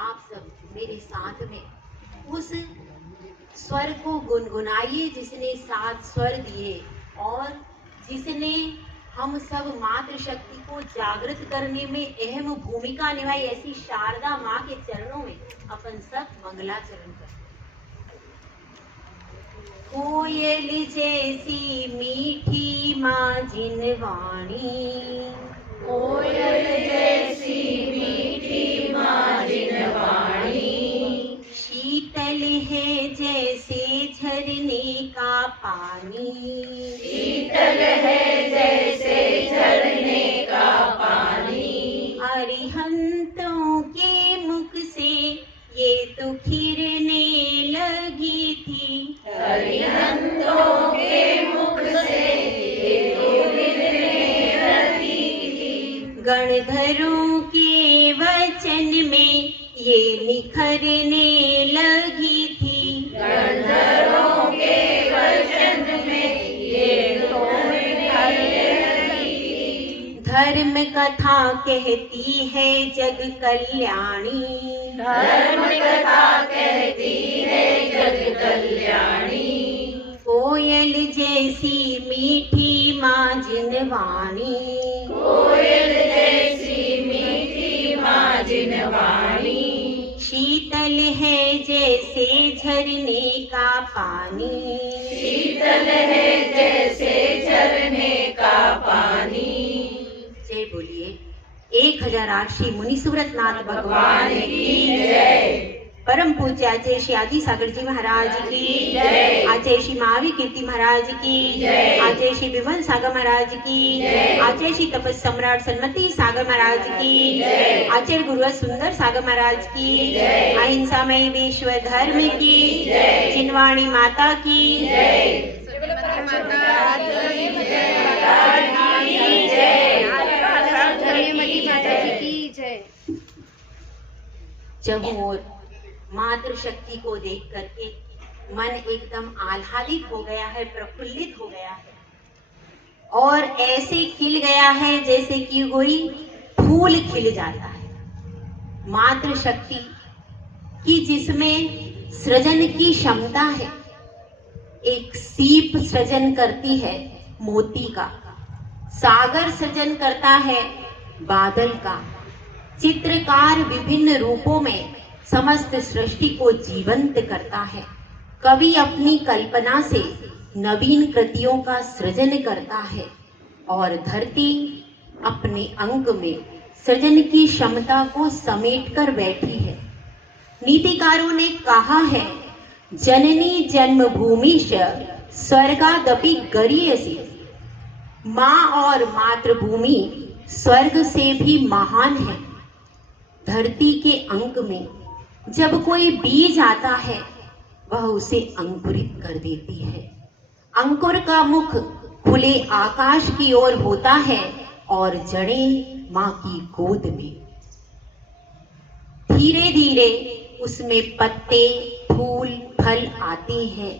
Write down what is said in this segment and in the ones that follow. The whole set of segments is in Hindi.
आप सब मेरे साथ में उस स्वर को गुनगुनाइए जिसने 7 स्वर दिए और जिसने हम सब मातृशक्ति को जागृत करने में अहम भूमिका निभाई। ऐसी शारदा माँ के चरणों में अपन सब मंगलाचरण करते। कोयल जैसी मीठी माँ जिनवाणी, कोयल जैसी मीठी माँ जिनवाणी, शीतल है जैसे झरने का पानी, शीतल है जैसे झरने का पानी, अरिहंतों के मुख से ये तो खिरने लगी थी, अरिहंतों के मुख से ये तो गिरने लगी थी, गणधरों के वचन में ये निखरने लगी थी, गंधर्वों के वचन में ये तो निखरने लगी थी, धर्म कथा कहती है जग कल्याणी, धर्म कथा कहती है जग कल्याणी, कोयल जैसी मीठी माँ जिनवाणी, कोयल जैसी मीठी माँ जिनवाणी, शीतल है जैसे झरने का पानी, शीतल है जैसे झरने का पानी। जय बोलिए 1000 श्री मुनि सुव्रतनाथ भगवान भगवान की जय। परम पूज्य आचार्य श्री आदि सागर जी महाराज की जय। आचार्य श्री महावीर कीर्ति महाराज की जय। आचार्य श्री विमल सागर महाराज की जय। आचार्य श्री तपस सम्राट सन्मति सागर महाराज की जय। आचार्य गुरु सुंदर सागर महाराज की जय। अहिंसामय विश्व धर्म की जय। जिनवाणी माता की जय। जब और मातृशक्ति को देख करके मन एकदम आह्लादित हो गया है, प्रफुल्लित हो गया है और ऐसे खिल गया है जैसे कि कोई फूल खिल जाता है। मातृशक्ति की जिसमें सृजन की क्षमता है, एक सीप सृजन करती है मोती का, सागर सृजन करता है बादल का, चित्रकार विभिन्न रूपों में समस्त सृष्टि को जीवंत करता है, कवि अपनी कल्पना से नवीन कृतियों का सृजन करता है और धरती अपने अंक में सृजन की क्षमता को समेट कर बैठी है। नीतिकारों ने कहा है, जननी जन्मभूमिश स्वर्गादपि गरीयसी, माँ और मातृभूमि स्वर्ग से भी महान है। धरती के अंक में जब कोई बीज आता है वह उसे अंकुरित कर देती है। अंकुर का मुख खुले आकाश की ओर होता है और जड़ें माँ की गोद में। धीरे धीरे उसमें पत्ते, फूल, फल आते हैं।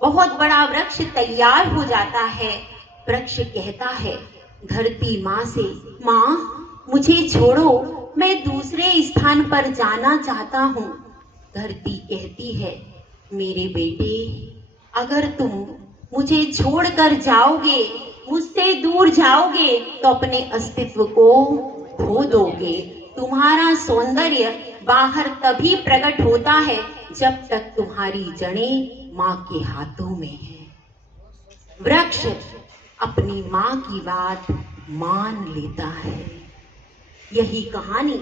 बहुत बड़ा वृक्ष तैयार हो जाता है। वृक्ष कहता है धरती माँ से, माँ मुझे छोड़ो, मैं दूसरे स्थान पर जाना चाहता हूँ। धरती कहती है, मेरे बेटे, अगर तुम मुझे छोड़कर जाओगे, मुझसे दूर जाओगे तो अपने अस्तित्व को खो दोगे। तुम्हारा सौंदर्य बाहर तभी प्रकट होता है जब तक तुम्हारी जड़ें माँ के हाथों में है। वृक्ष अपनी माँ की बात मान लेता है। यही कहानी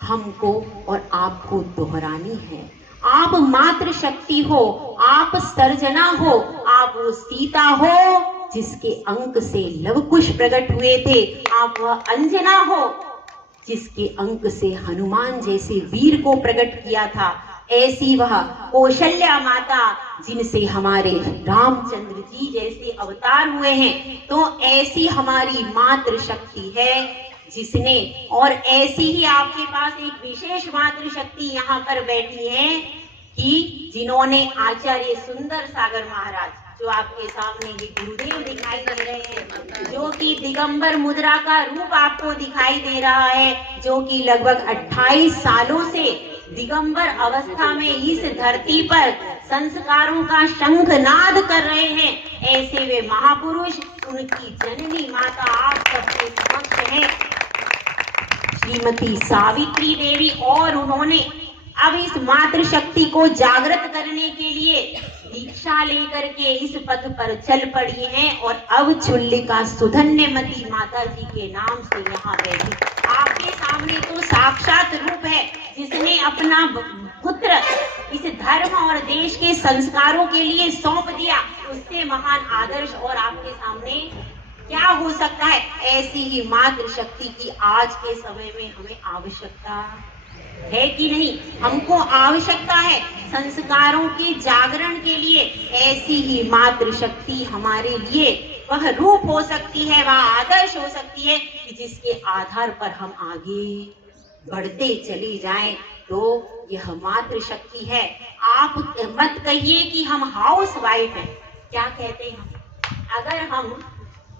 हमको और आपको दोहरानी है। आप मातृशक्ति हो, आप सर्जना हो, आप वो सीता हो जिसके अंक से लव कुश प्रकट हुए थे। आप वह अंजना हो जिसके अंक से हनुमान जैसे वीर को प्रकट किया था। ऐसी वह कौशल्या माता जिनसे हमारे रामचंद्र जी जैसे अवतार हुए हैं। तो ऐसी हमारी मातृशक्ति है जिसने, और ऐसी ही आपके पास एक विशेष मातृशक्ति यहाँ पर बैठी है कि जिन्होंने आचार्य सुंदर सागर महाराज, जो आपके सामने ये गुरुदेव दिखाई दे रहे हैं, जो कि दिगंबर मुद्रा का रूप आपको दिखाई दे रहा है, जो कि लगभग 28 सालों से दिगंबर अवस्था में इस धरती पर संस्कारों का शंखनाद कर रहे हैं, ऐसे वे महापुरुष, उनकी जननी माता आप सबके समक्ष है, श्रीमती सावित्री देवी। और उन्होंने अब इस मातृशक्ति को जागृत करने के लिए दीक्षा लेकर के इस पथ पर चल पड़ी हैं और अब चुल्लिका सुधन्यमती माता जी के नाम से यहाँ बैठी। आपके सामने तो साक्षात रूप है, जिसने अपना पुत्र इस धर्म और देश के संस्कारों के लिए सौंप दिया, उससे महान आदर्श और आपके सामने क्या हो सकता है। ऐसी ही मातृशक्ति की आज के समय में हमें आवश्यकता है कि नहीं? हमको आवश्यकता है संस्कारों के जागरण के लिए। ऐसी ही मातृशक्ति हमारे लिए वह रूप हो सकती है, वह आदर्श हो सकती है कि जिसके आधार पर हम आगे बढ़ते चले जाएं। तो यह मातृशक्ति है। आप मत कहिए कि हम हाउस वाइफ हैं। क्या कहते हैं हम? अगर हम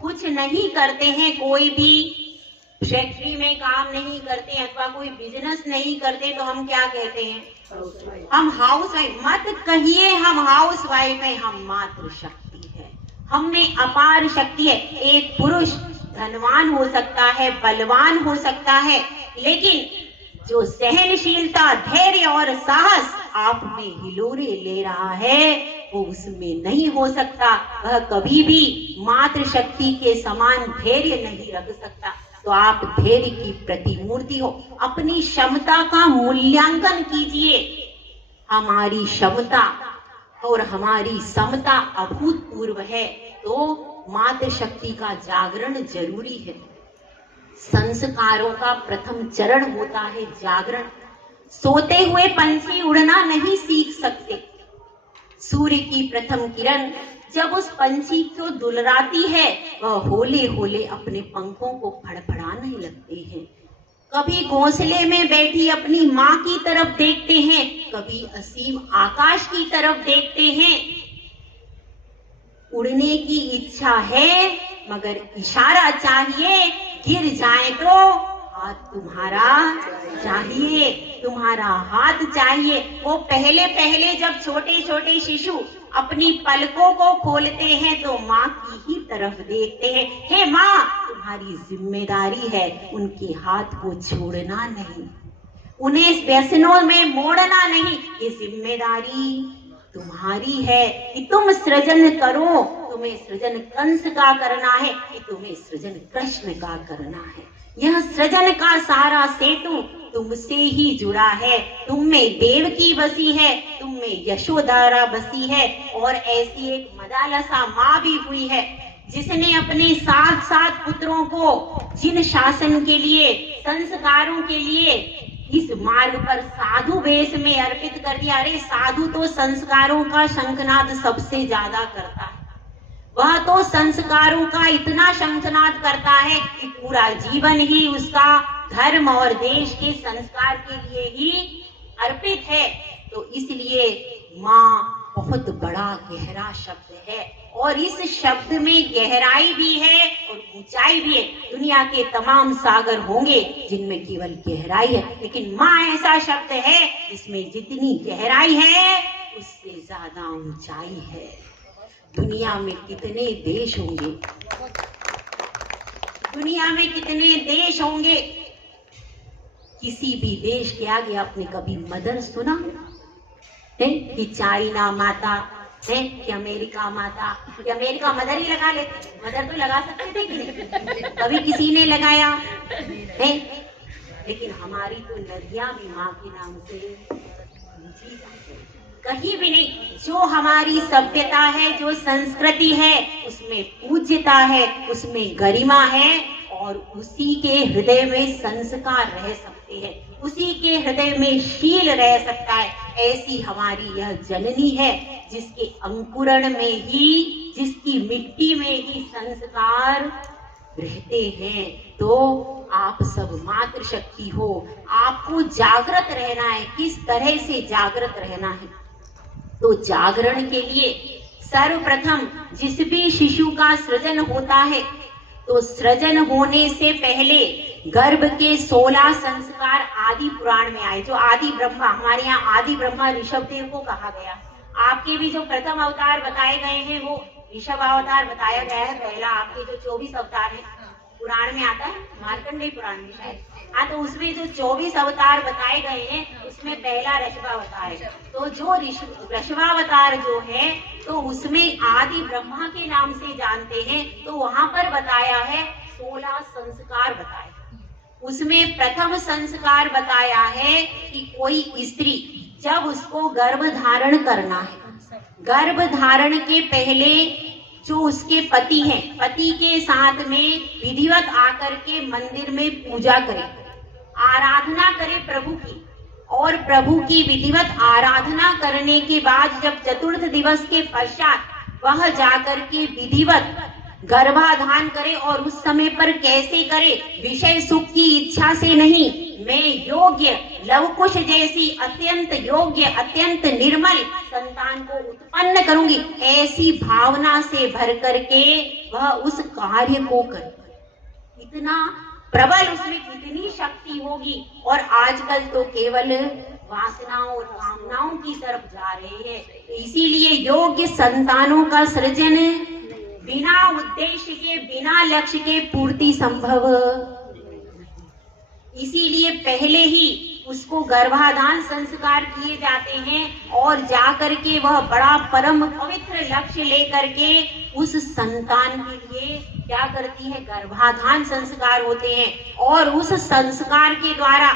कुछ नहीं करते हैं, कोई भी फैक्ट्री में काम नहीं करते अथवा कोई बिजनेस नहीं करते, तो हम क्या कहते हैं? हम हाउस वाइफ। मत कहिए हम हाउस वाइफ है, हम मातृशक्ति है, हम में अपार शक्ति है। एक पुरुष धनवान हो सकता है, बलवान हो सकता है, लेकिन जो सहनशीलता, धैर्य और साहस आप में हिलोरे ले रहा है, वो उसमें नहीं हो सकता। वह कभी भी मातृशक्ति के समान धैर्य नहीं रख सकता। तो आप धैर्य की प्रतिमूर्ति हो। अपनी क्षमता का मूल्यांकन कीजिए। हमारी क्षमता और हमारी समता अभूतपूर्व है, तो मातृशक्ति का जागरण जरूरी है। संस्कारों का प्रथम चरण होता है जागरण। सोते हुए पंछी उड़ना नहीं सीख सकते। सूर्य की प्रथम किरण जब उस पंछी को दुलराती है, वह होले होले अपने पंखों को फड़फड़ाने लगते हैं। कभी घोंसले में बैठी अपनी माँ की तरफ देखते हैं, कभी असीम आकाश की तरफ देखते हैं। उड़ने की इच्छा है, मगर इशारा चाहिए। गिर जाए तो हाथ तुम्हारा चाहिए, तुम्हारा हाथ चाहिए। वो पहले पहले जब छोटे छोटे शिशु अपनी पलकों को खोलते हैं तो माँ की ही तरफ देखते हैं। हे माँ, तुम्हारी जिम्मेदारी है उनके हाथ को छोड़ना नहीं, उन्हें व्यसनों में मोड़ना नहीं। ये जिम्मेदारी तुम्हारी है कि तुम सृजन करो। तुम्हें सृजन कंस का करना है कि तुम्हें सृजन कृष्ण का करना है। यह सृजन का सारा सेतु तुमसे ही जुड़ा है। तुम में देवकी बसी है, तुम में यशोदारा बसी है, और ऐसी एक मदालसा माँ भी हुई है जिसने अपने 7 पुत्रों को जिन शासन के लिए, संस्कारों के लिए इस मार्ग पर साधु वेश में अर्पित कर दिया। अरे साधु तो संस्कारों का शंखनाद सबसे ज्यादा करता है। वह तो संस्कारों का इतना शंखनाद करता है कि पूरा जीवन ही उसका धर्म और देश के संस्कार के लिए ही अर्पित है। तो इसलिए माँ बहुत बड़ा गहरा शब्द है, और इस शब्द में गहराई भी है और ऊंचाई भी है। दुनिया के तमाम सागर होंगे जिनमें केवल गहराई है, लेकिन माँ ऐसा शब्द है जिसमें जितनी गहराई है उससे ज्यादा ऊंचाई है। दुनिया में कितने देश होंगे, दुनिया में कितने देश होंगे, किसी भी देश के आगे आपने कभी मदर सुना है कि चाइना माता है कि अमेरिका माता, कि अमेरिका मदर ही लगा लेते, मदर तो लगा सकते थे कि नहीं, कभी किसी ने लगाया है। लेकिन हमारी तो नदियां भी माँ के नाम से कहीं भी नहीं। जो हमारी सभ्यता है, जो संस्कृति है, उसमें पूज्यता है, उसमें गरिमा है, और उसी के हृदय में संस्कार रह सकते हैं, उसी के हृदय में शील रह सकता है। ऐसी हमारी यह जननी है जिसके अंकुरण में ही, जिसकी मिट्टी में ही संस्कार रहते हैं। तो आप सब मातृशक्ति हो, आपको जागृत रहना है। किस तरह से जागृत रहना है? तो जागरण के लिए सर्वप्रथम जिस भी शिशु का सृजन होता है, तो सृजन होने से पहले गर्भ के 16 संस्कार आदि पुराण में आए। जो आदि ब्रह्मा, हमारे यहाँ आदि ब्रह्मा ऋषभदेव को कहा गया। आपके भी जो प्रथम अवतार बताए गए हैं वो ऋषभ अवतार बताया गया है। पहला आपके जो 24 अवतार है पुराण में आता है, मार्कंडेय पुराण में शायद। हाँ, तो उसमें जो 24 अवतार बताए गए हैं उसमें पहला ऋषभावतार है। तो जो ऋषभावतार जो है तो उसमें आदि ब्रह्मा के नाम से जानते हैं। तो वहां पर बताया है 16 संस्कार बताए। उसमें प्रथम संस्कार बताया है कि कोई स्त्री जब उसको गर्भ धारण करना है, गर्भ धारण के पहले जो उसके पति हैं, पति के साथ में विधिवत आकर के मंदिर में पूजा करे, आराधना करे प्रभु की। और प्रभु की विधिवत आराधना करने के बाद जब चतुर्थ दिवस के पश्चात वह जाकर के विधिवत गर्भाधान करे। और उस समय पर कैसे करे? विषय सुख की इच्छा से नहीं, मैं योग्य लवकुश जैसी अत्यंत योग्य अत्यंत निर्मल संतान को उत्पन्न करूंगी, ऐसी भावना से भर करके वह उस कार्य को करे। इतना प्रबल उसमें कितनी शक्ति होगी। और आजकल तो केवल वासनाओं और कामनाओं की तरफ जा रहे हैं। इसीलिए योग्य संतानों का सृजन बिना उद्देश्य के, बिना लक्ष्य के पूर्ति संभव। इसीलिए पहले ही उसको गर्भाधान संस्कार किए जाते हैं और जाकर के वह बड़ा परम पवित्र लक्ष्य लेकर के उस संतान के लिए क्या करती है? गर्भाधान संस्कार होते हैं। और उस संस्कार के द्वारा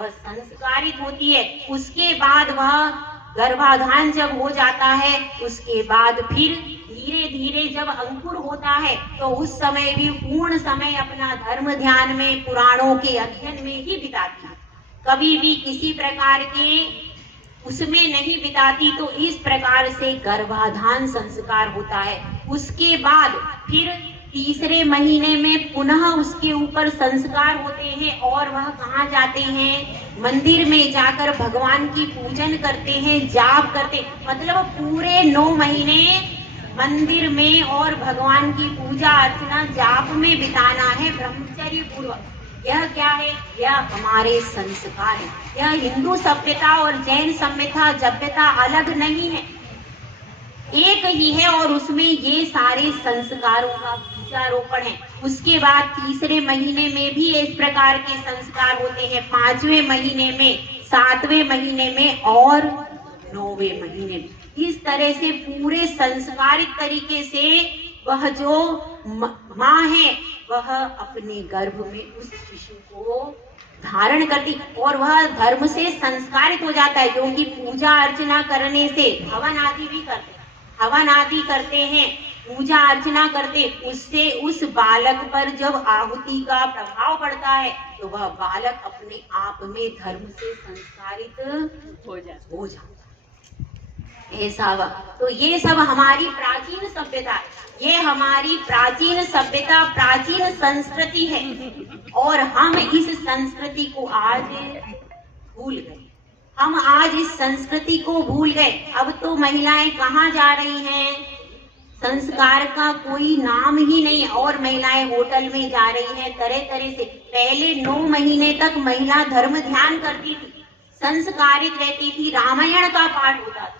वह संस्कारित होती है। उसके बाद वह गर्भाधान जब हो जाता है, उसके बाद फिर धीरे धीरे जब अंकुर होता है तो उस समय भी पूर्ण समय अपना धर्म ध्यान में, पुराणों के अध्ययन में ही बिताती है। कभी भी किसी प्रकार के उसमें नहीं बिताती। तो इस प्रकार से गर्भाधान संस्कार होता है। उसके बाद फिर तीसरे महीने में पुनः उसके ऊपर संस्कार होते हैं और वह कहाँ जाते हैं? मंदिर में जाकर भगवान की पूजन करते हैं, जाप करते। मतलब पूरे 9 महीने मंदिर में और भगवान की पूजा अर्चना जाप में बिताना है ब्रह्मचर्य पूर्वक। यह क्या है? यह हमारे संस्कार है। यह हिंदू सभ्यता और जैन सभ्यता अलग नहीं है, एक ही है। और उसमें ये सारे संस्कारों का बीजारोपण है। उसके बाद तीसरे महीने में भी इस प्रकार के संस्कार होते हैं, 5वें महीने में, 7वें महीने में और 9वें महीने में। इस तरह से पूरे संस्कारित तरीके से वह जो माँ है वह अपने गर्भ में उस शिशु को धारण करती और वह धर्म से संस्कारित हो जाता है। क्योंकि पूजा अर्चना करने से हवन आदि भी करते, हवन आदि करते हैं, पूजा अर्चना करते, उससे उस बालक पर जब आहुति का प्रभाव पड़ता है तो वह बालक अपने आप में धर्म से संस्कारित हो जाता है। ऐसा हुआ। तो ये सब हमारी प्राचीन सभ्यता, ये हमारी प्राचीन सभ्यता, प्राचीन संस्कृति है। और हम इस संस्कृति को आज भूल गए। हम आज इस संस्कृति को भूल गए। अब तो महिलाएं कहाँ जा रही हैं? संस्कार का कोई नाम ही नहीं। और महिलाएं होटल में जा रही हैं तरह तरह से। पहले 9 महीने तक महिला धर्म ध्यान करती थी, संस्कारित रहती थी, रामायण का पाठ होता था।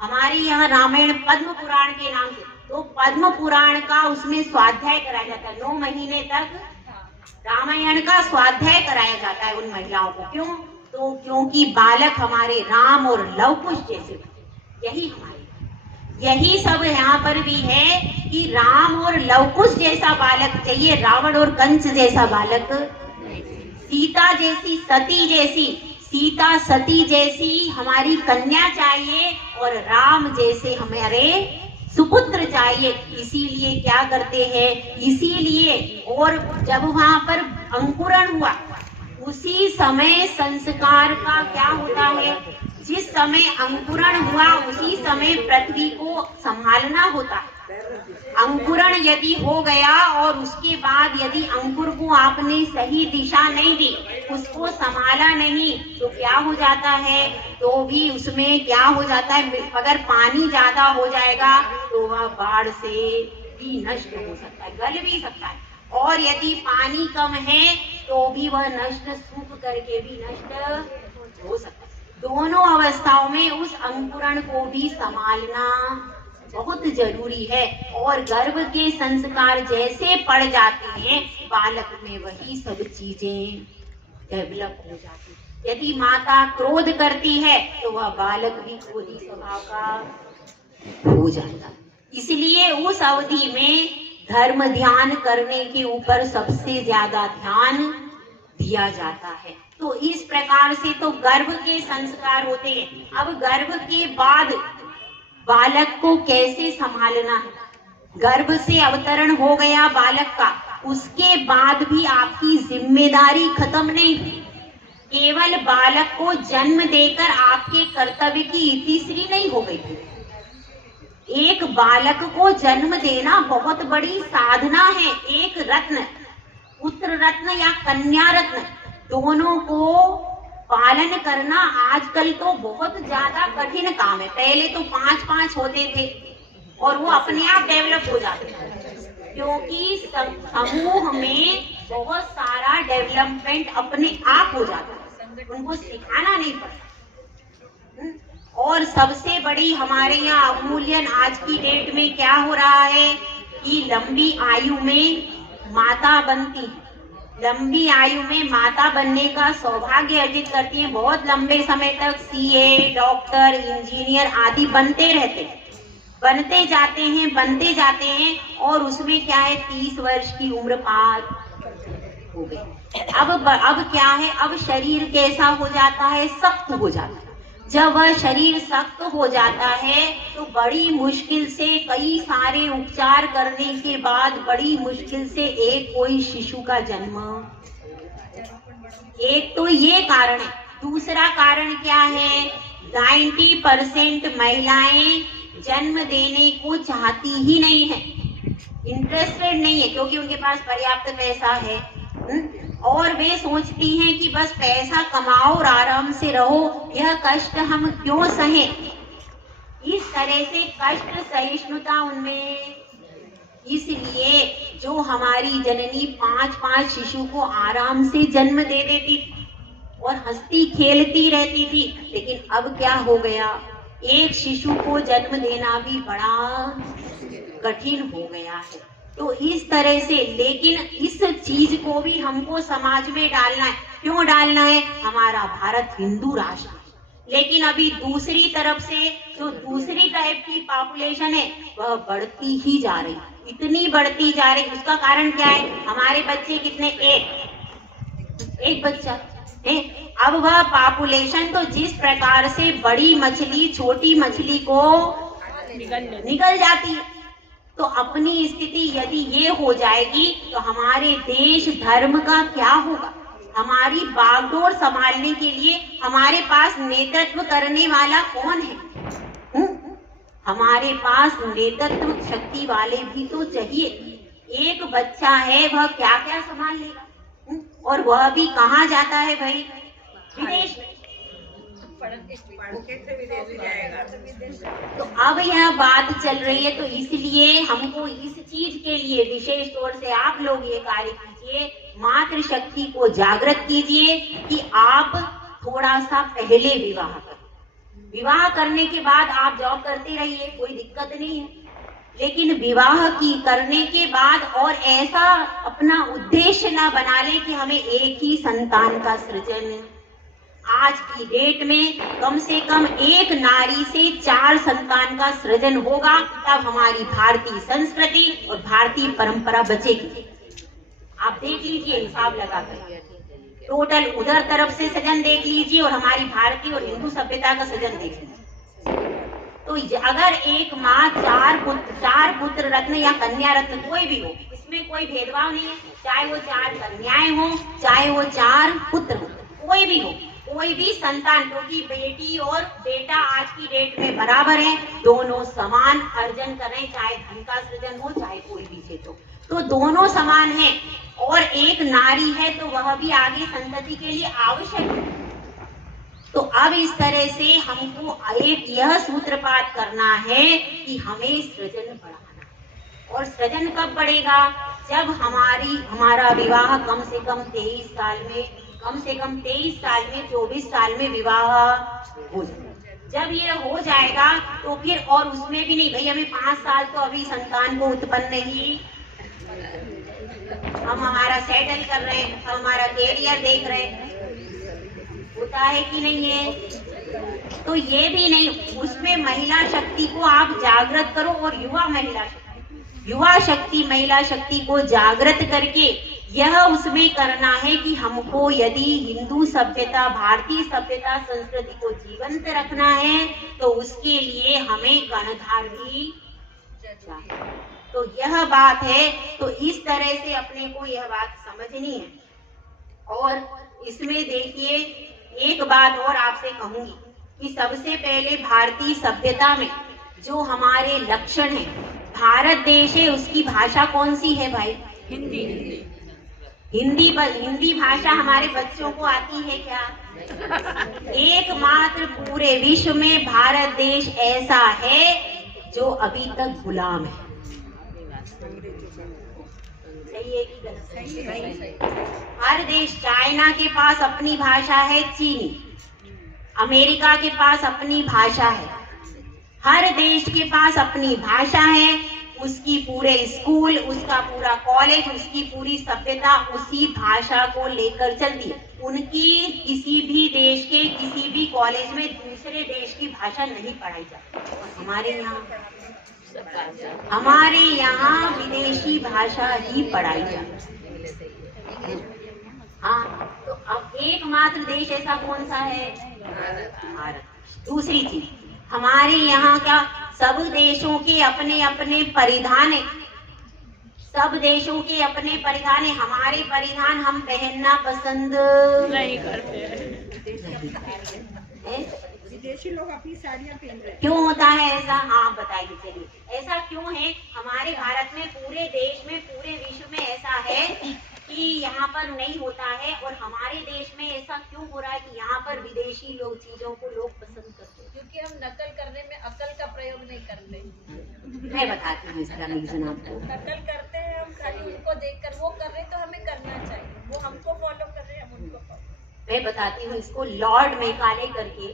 हमारे यहाँ रामायण पद्म पुराण के नाम से, तो पद्म पुराण का उसमें स्वाध्याय कराया जाता है। 9 महीने तक रामायण का स्वाध्याय कराया जाता है उन महिलाओं को। क्यों? तो क्योंकि बालक हमारे राम और लव कुश जैसे, यही सब यहाँ पर भी है कि राम और लव कुश जैसा बालक चाहिए, रावण और कंस जैसा बालक, सीता जैसी, सती जैसी, सीता सती जैसी हमारी कन्या चाहिए और राम जैसे हमारे सुपुत्र चाहिए। इसीलिए क्या करते हैं? इसीलिए और जब वहां पर अंकुरण हुआ उसी समय संस्कार का क्या होता है? जिस समय अंकुरण हुआ उसी समय पृथ्वी को संभालना होता है। अंकुरण यदि हो गया और उसके बाद यदि अंकुर को आपने सही दिशा नहीं दी, उसको संभाला नहीं, तो क्या हो जाता है? तो भी उसमें क्या हो जाता है? अगर पानी ज्यादा हो जाएगा तो वह बाढ़ से भी नष्ट हो सकता है, गल भी सकता है। और यदि पानी कम है तो भी वह नष्ट, सूख करके भी नष्ट हो सकता है। दोनों अवस्थाओं में उस अंकुरण को भी संभालना बहुत जरूरी है। और गर्भ के संस्कार जैसे पड़ जाते हैं, बालक में वही सब चीजें डेवलप हो जाती है। यदि माता क्रोध करती है तो वह बालक भी क्रोधी स्वभाव का हो जाता है। इसलिए उस अवधि में धर्म ध्यान करने के ऊपर सबसे ज्यादा ध्यान दिया जाता है। तो इस प्रकार से तो गर्भ के संस्कार होते हैं। अब गर्भ के बाद बालक को कैसे संभालना है? गर्भ से अवतरण हो गया बालक का, उसके बाद भी आपकी जिम्मेदारी खत्म नहीं हुई। केवल बालक को जन्म देकर आपके कर्तव्य की इतिश्री नहीं हो गई थी। एक बालक को जन्म देना बहुत बड़ी साधना है। एक रत्न, पुत्र रत्न या कन्या रत्न, दोनों को पालन करना आजकल तो बहुत ज्यादा कठिन काम है। पहले तो 5-5 होते थे और वो अपने आप डेवलप हो जाते थे, क्योंकि समूह में बहुत सारा डेवलपमेंट अपने आप हो जाता है, उनको सिखाना नहीं पड़ता। और सबसे बड़ी हमारे यहाँ अवमूल्यन आज की डेट में क्या हो रहा है कि लंबी आयु में माता बनती है। लंबी आयु में माता बनने का सौभाग्य अर्जित करती हैं। बहुत लंबे समय तक सीए, डॉक्टर, इंजीनियर आदि बनते रहते हैं, बनते जाते हैं और उसमें क्या है 30 वर्ष की उम्र पार हो गई। अब क्या है, अब शरीर कैसा हो जाता है, सख्त हो जाता है। जब वह शरीर सख्त हो जाता है तो बड़ी मुश्किल से कई सारे उपचार करने के बाद बड़ी मुश्किल से एक कोई शिशु का जन्म। एक तो ये कारण है। दूसरा कारण क्या है, 90% महिलाएं जन्म देने को चाहती ही नहीं है, इंटरेस्टेड नहीं है, क्योंकि उनके पास पर्याप्त पैसा है। और वे सोचती हैं कि बस पैसा कमाओ और आराम से रहो, यह कष्ट हम क्यों सहें। इस तरह से कष्ट सहिष्णुता उनमें, इसलिए जो हमारी जननी 5-5 शिशु को आराम से जन्म दे देती थी और हंसती खेलती रहती थी, लेकिन अब क्या हो गया, एक शिशु को जन्म देना भी बड़ा कठिन हो गया है। तो इस तरह से, लेकिन इस चीज को भी हमको समाज में डालना है। क्यों डालना है, हमारा भारत हिंदू राष्ट्र है, लेकिन अभी दूसरी तरफ से जो दूसरी टाइप की पॉपुलेशन है वह बढ़ती ही जा रही, इतनी बढ़ती जा रही। उसका कारण क्या है, हमारे बच्चे कितने, एक बच्चा है। अब वह पॉपुलेशन तो जिस प्रकार से बड़ी मछली छोटी मछली को निगल जाती है, तो अपनी स्थिति यदि ये हो जाएगी तो हमारे देश धर्म का क्या होगा। हमारी बागडोर संभालने के लिए हमारे पास नेतृत्व करने वाला कौन है? हमारे पास नेतृत्व शक्ति वाले भी तो चाहिए। एक बच्चा है, वह क्या क्या संभाल लेगा, और वह भी कहाँ जाता है भाई, विदेश में। तो अब यह बात चल रही है, तो इसलिए हमको इस चीज के लिए विशेष तौर से आप लोग ये कार्य कीजिए, मातृशक्ति को जागृत कीजिए कि आप थोड़ा सा पहले विवाह करें। विवाह करने के बाद आप जॉब करते रहिए, कोई दिक्कत नहीं है, लेकिन विवाह की करने के बाद और ऐसा अपना उद्देश्य ना बना ले कि हमें एक ही संतान का सृजन। आज की डेट में कम से कम एक नारी से 4 संतान का सृजन होगा, तब हमारी भारतीय संस्कृति और भारतीय परंपरा बचेगी। आप देख लीजिए, हिसाब लगाकर टोटल उधर तरफ से सृजन देख लीजिए और हमारी भारतीय और हिंदू सभ्यता का सृजन देख लीजिए। तो अगर एक माँ 4 पुत्र रत्न या कन्या रत्न कोई भी हो, इसमें कोई भेदभाव नहीं है, चाहे वो 4 कन्याएं हो, चाहे वो 4 पुत्र हो, कोई भी हो, कोई भी संतान, क्योंकि बेटी और बेटा आज की डेट में बराबर हैं, दोनों समान अर्जन करें, चाहे धन का सृजन हो चाहे कोई भी क्षेत्र हो, तो दोनों समान हैं। और एक नारी है तो वह भी आगे संतति के लिए आवश्यक है। तो अब इस तरह से हमको एक यह सूत्रपात करना है कि हमें सृजन बढ़ाना है। और सृजन कब बढ़ेगा, जब हमारा विवाह कम से कम 23 साल में 24 साल में विवाह हो जाए। जब ये हो जाएगा तो फिर, और उसमें भी नहीं भाई हमें 5 साल तो अभी संतान को उत्पन्न नहीं, हम हमारा सेटल कर रहे हैं, हम हमारा कैरियर देख रहे हैं, होता है कि नहीं है? तो ये भी नहीं, उसमें महिला शक्ति को आप जागृत करो और युवा शक्ति महिला शक्ति को जागृत करके यह उसमें करना है कि हमको यदि हिंदू सभ्यता, भारतीय सभ्यता, संस्कृति को जीवंत रखना है तो उसके लिए हमें कर्णधार भी चाहिए। तो यह बात है, तो इस तरह से अपने को यह बात समझनी है। और इसमें देखिए एक बात और आपसे कहूंगी कि सबसे पहले भारतीय सभ्यता में जो हमारे लक्षण है, भारत देश है, उसकी भाषा कौन सी है भाई? हिंदी भाषा हमारे बच्चों को आती है क्या? एकमात्र पूरे विश्व में भारत देश ऐसा है जो अभी तक गुलाम है। सही है कि गलत? सही। हर देश, चाइना के पास अपनी भाषा है, चीनी, अमेरिका के पास अपनी भाषा है, हर देश के पास अपनी भाषा है, उसकी पूरे स्कूल, उसका पूरा कॉलेज, उसकी पूरी सभ्यता उसी भाषा को लेकर चलती है। उनकी किसी भी देश के किसी भी कॉलेज में दूसरे देश की भाषा नहीं पढ़ाई जाती। हमारे यहाँ विदेशी भाषा ही पढ़ाई जाती है। हाँ, तो अब एकमात्र देश ऐसा कौन सा है? भारत। दूसरी चीज, हमारे यहाँ क्या सब देशों के अपने अपने परिधान है, सब देशों के अपने परिधान है। हमारे परिधान हम पहनना पसंद नहीं करते हैं। विदेशी लोग अपनी साड़ियाँ पहन रहे हैं। क्यों होता है ऐसा? हाँ बताइए, चलिए ऐसा क्यों है? हमारे भारत में, पूरे देश में, पूरे विश्व में ऐसा है कि यहाँ पर नहीं होता है, और हमारे देश में ऐसा क्यों हो रहा है कि यहाँ पर विदेशी लोग चीजों को लोग पसंद करते हैं? क्योंकि हम नकल करने में अकल का प्रयोग नहीं करते। मैं बताती हूँ इसका रीजन आपको। नकल करते हैं हम, खाली उनको देखकर, वो कर रहे तो हमें करना चाहिए, वो हमको फॉलो कर रहे हैं, हम उनको फॉलो। मैं बताती हूँ इसको। लॉर्ड मेकाले करके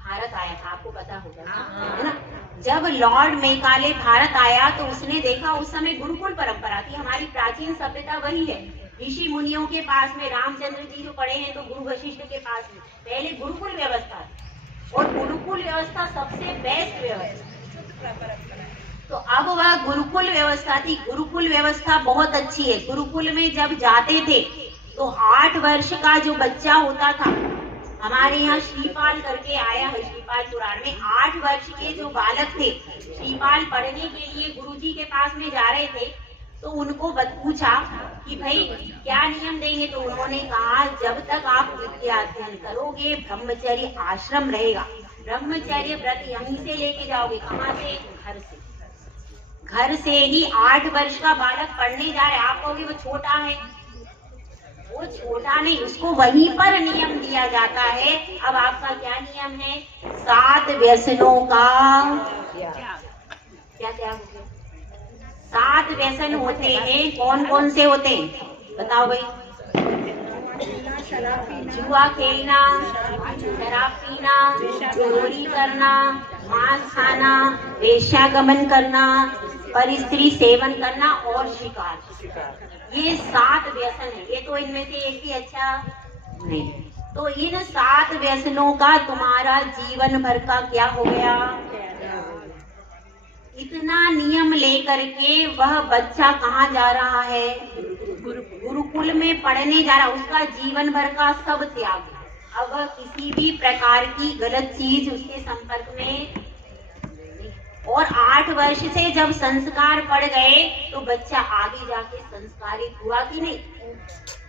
भारत आया था, आपको पता होगा है ना? जब लॉर्ड मेकाले भारत आया तो उसने देखा, उस समय गुरुकुल परंपरा थी, हमारी प्राचीन सभ्यता वही है। ऋषि मुनियों के पास में, रामचंद्र जी जो पढ़े हैं तो गुरु वशिष्ठ के पास में पहले गुरुकुल व्यवस्था थी, और गुरुकुल व्यवस्था सबसे बेस्ट व्यवस्था। तो अब वह गुरुकुल व्यवस्था थी, गुरुकुल व्यवस्था बहुत अच्छी है। गुरुकुल में जब जाते थे तो 8 वर्ष का जो बच्चा होता था, हमारे यहाँ श्रीपाल करके आया है, श्रीपाल पुराण में 8 वर्ष के जो बालक थे, श्रीपाल पढ़ने के लिए गुरुजी के पास में जा रहे थे, तो उनको पूछा कि भाई क्या नियम देंगे? तो उन्होंने कहा जब तक आप विद्या अध्ययन करोगे ब्रह्मचर्य आश्रम रहेगा, ब्रह्मचर्य व्रत यहीं से लेके जाओगे। कहाँ से? घर से। घर से ही 8 वर्ष का बालक पढ़ने जा रहे। आप कहोगे वो छोटा है, वो छोटा नहीं, उसको वहीं पर नियम दिया जाता है। अब आपका क्या नियम है? 7 व्यसनों का क्या क्या हो गया? 7 व्यसन होते हैं। कौन कौन से होते हैं बताओ भाई? जुआ खेलना, शराब पीना, चोरी करना, मांस खाना, वेश्यागमन करना, परस्त्री सेवन करना और शिकार। ये 7 व्यसन है। ये तो इनमें से एक भी अच्छा नहीं। तो इन 7 व्यसनों का तुम्हारा जीवन भर का क्या हो गया? इतना नियम लेकर के वह बच्चा कहाँ जा रहा है? गुरुकुल में पढ़ने जा रहा। उसका जीवन भर का सब त्याग। अब किसी भी प्रकार की गलत चीज उसके संपर्क में। और 8 वर्ष से जब संस्कार पड़ गए तो बच्चा आगे जाके संस्कारित हुआ कि नहीं?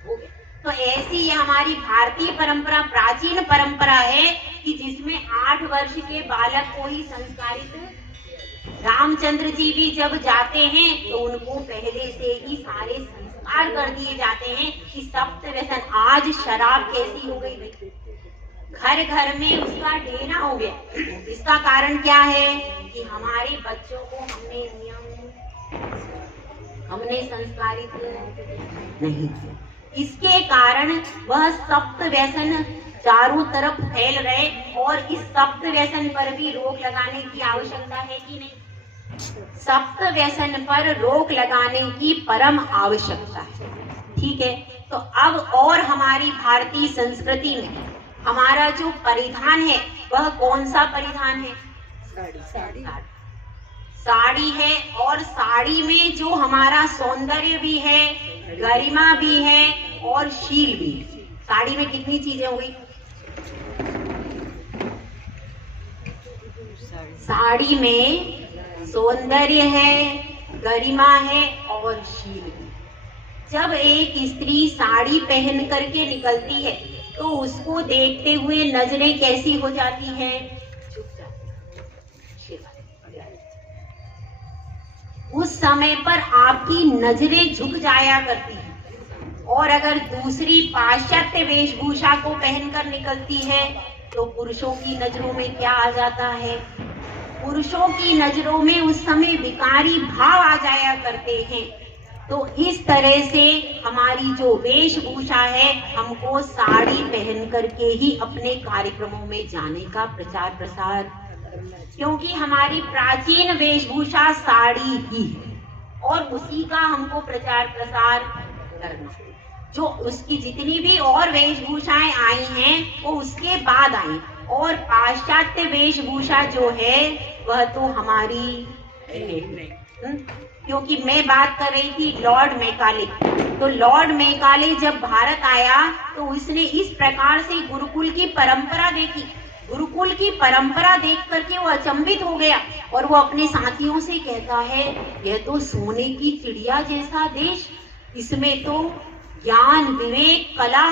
हो गया। तो ऐसी ये हमारी भारतीय परंपरा, प्राचीन परंपरा है कि जिसमें 8 वर्ष के बालक को ही संस्कारित। रामचंद्र जी भी जब जाते हैं तो उनको पहले से ही सारे संस्कार कर दिए जाते हैं कि 7 व्यसन। आज शराब कैसी हो गई भाई? घर घर में उसका ढेना हो गया। इसका कारण क्या है? कि हमारे बच्चों को हमने नियम हमने संस्कारित नहीं। इसके कारण वह सप्त व्यसन चारों तरफ फैल रहे और इस सप्त व्यसन पर भी रोक लगाने की आवश्यकता है कि नहीं? सप्त व्यसन पर रोक लगाने की परम आवश्यकता है। ठीक है, तो अब और हमारी भारतीय संस्कृति में हमारा जो परिधान है वह कौन सा परिधान है? साड़ी है। और साड़ी में जो हमारा सौंदर्य भी है, गरिमा भी है और शील भी। साड़ी में कितनी चीजें हुई? साड़ी में सौंदर्य है, गरिमा है और शील भी। जब एक स्त्री साड़ी पहन करके निकलती है तो उसको देखते हुए नजरें कैसी हो जाती हैं? झुक जाती हैं। उस समय पर आपकी नजरें झुक जाया करती हैं। और अगर दूसरी पाश्चात्य वेशभूषा को पहनकर निकलती है तो पुरुषों की नजरों में क्या आ जाता है? पुरुषों की नजरों में उस समय विकारी भाव आ जाया करते हैं। तो इस तरह से हमारी जो वेशभूषा है, हमको साड़ी पहन करके ही अपने कार्यक्रमों में जाने का प्रचार प्रसार, क्योंकि हमारी प्राचीन वेशभूषा साड़ी ही है और उसी का हमको प्रचार प्रसार करना। जो उसकी जितनी भी और वेशभूषाएं आई हैं वो उसके बाद आई, और पाश्चात्य वेशभूषा जो है वह तो हमारी क्योंकि मैं बात कर रही थी लॉर्ड मैकाले। तो लॉर्ड मैकाले जब भारत आया तो उसने इस प्रकार से गुरुकुल की परंपरा देखी। गुरुकुल की परंपरा देख करके वो अचंभित हो गया और वो अपने साथियों से कहता है, यह तो सोने की चिड़िया जैसा देश, इसमें तो ज्ञान, विवेक, कला,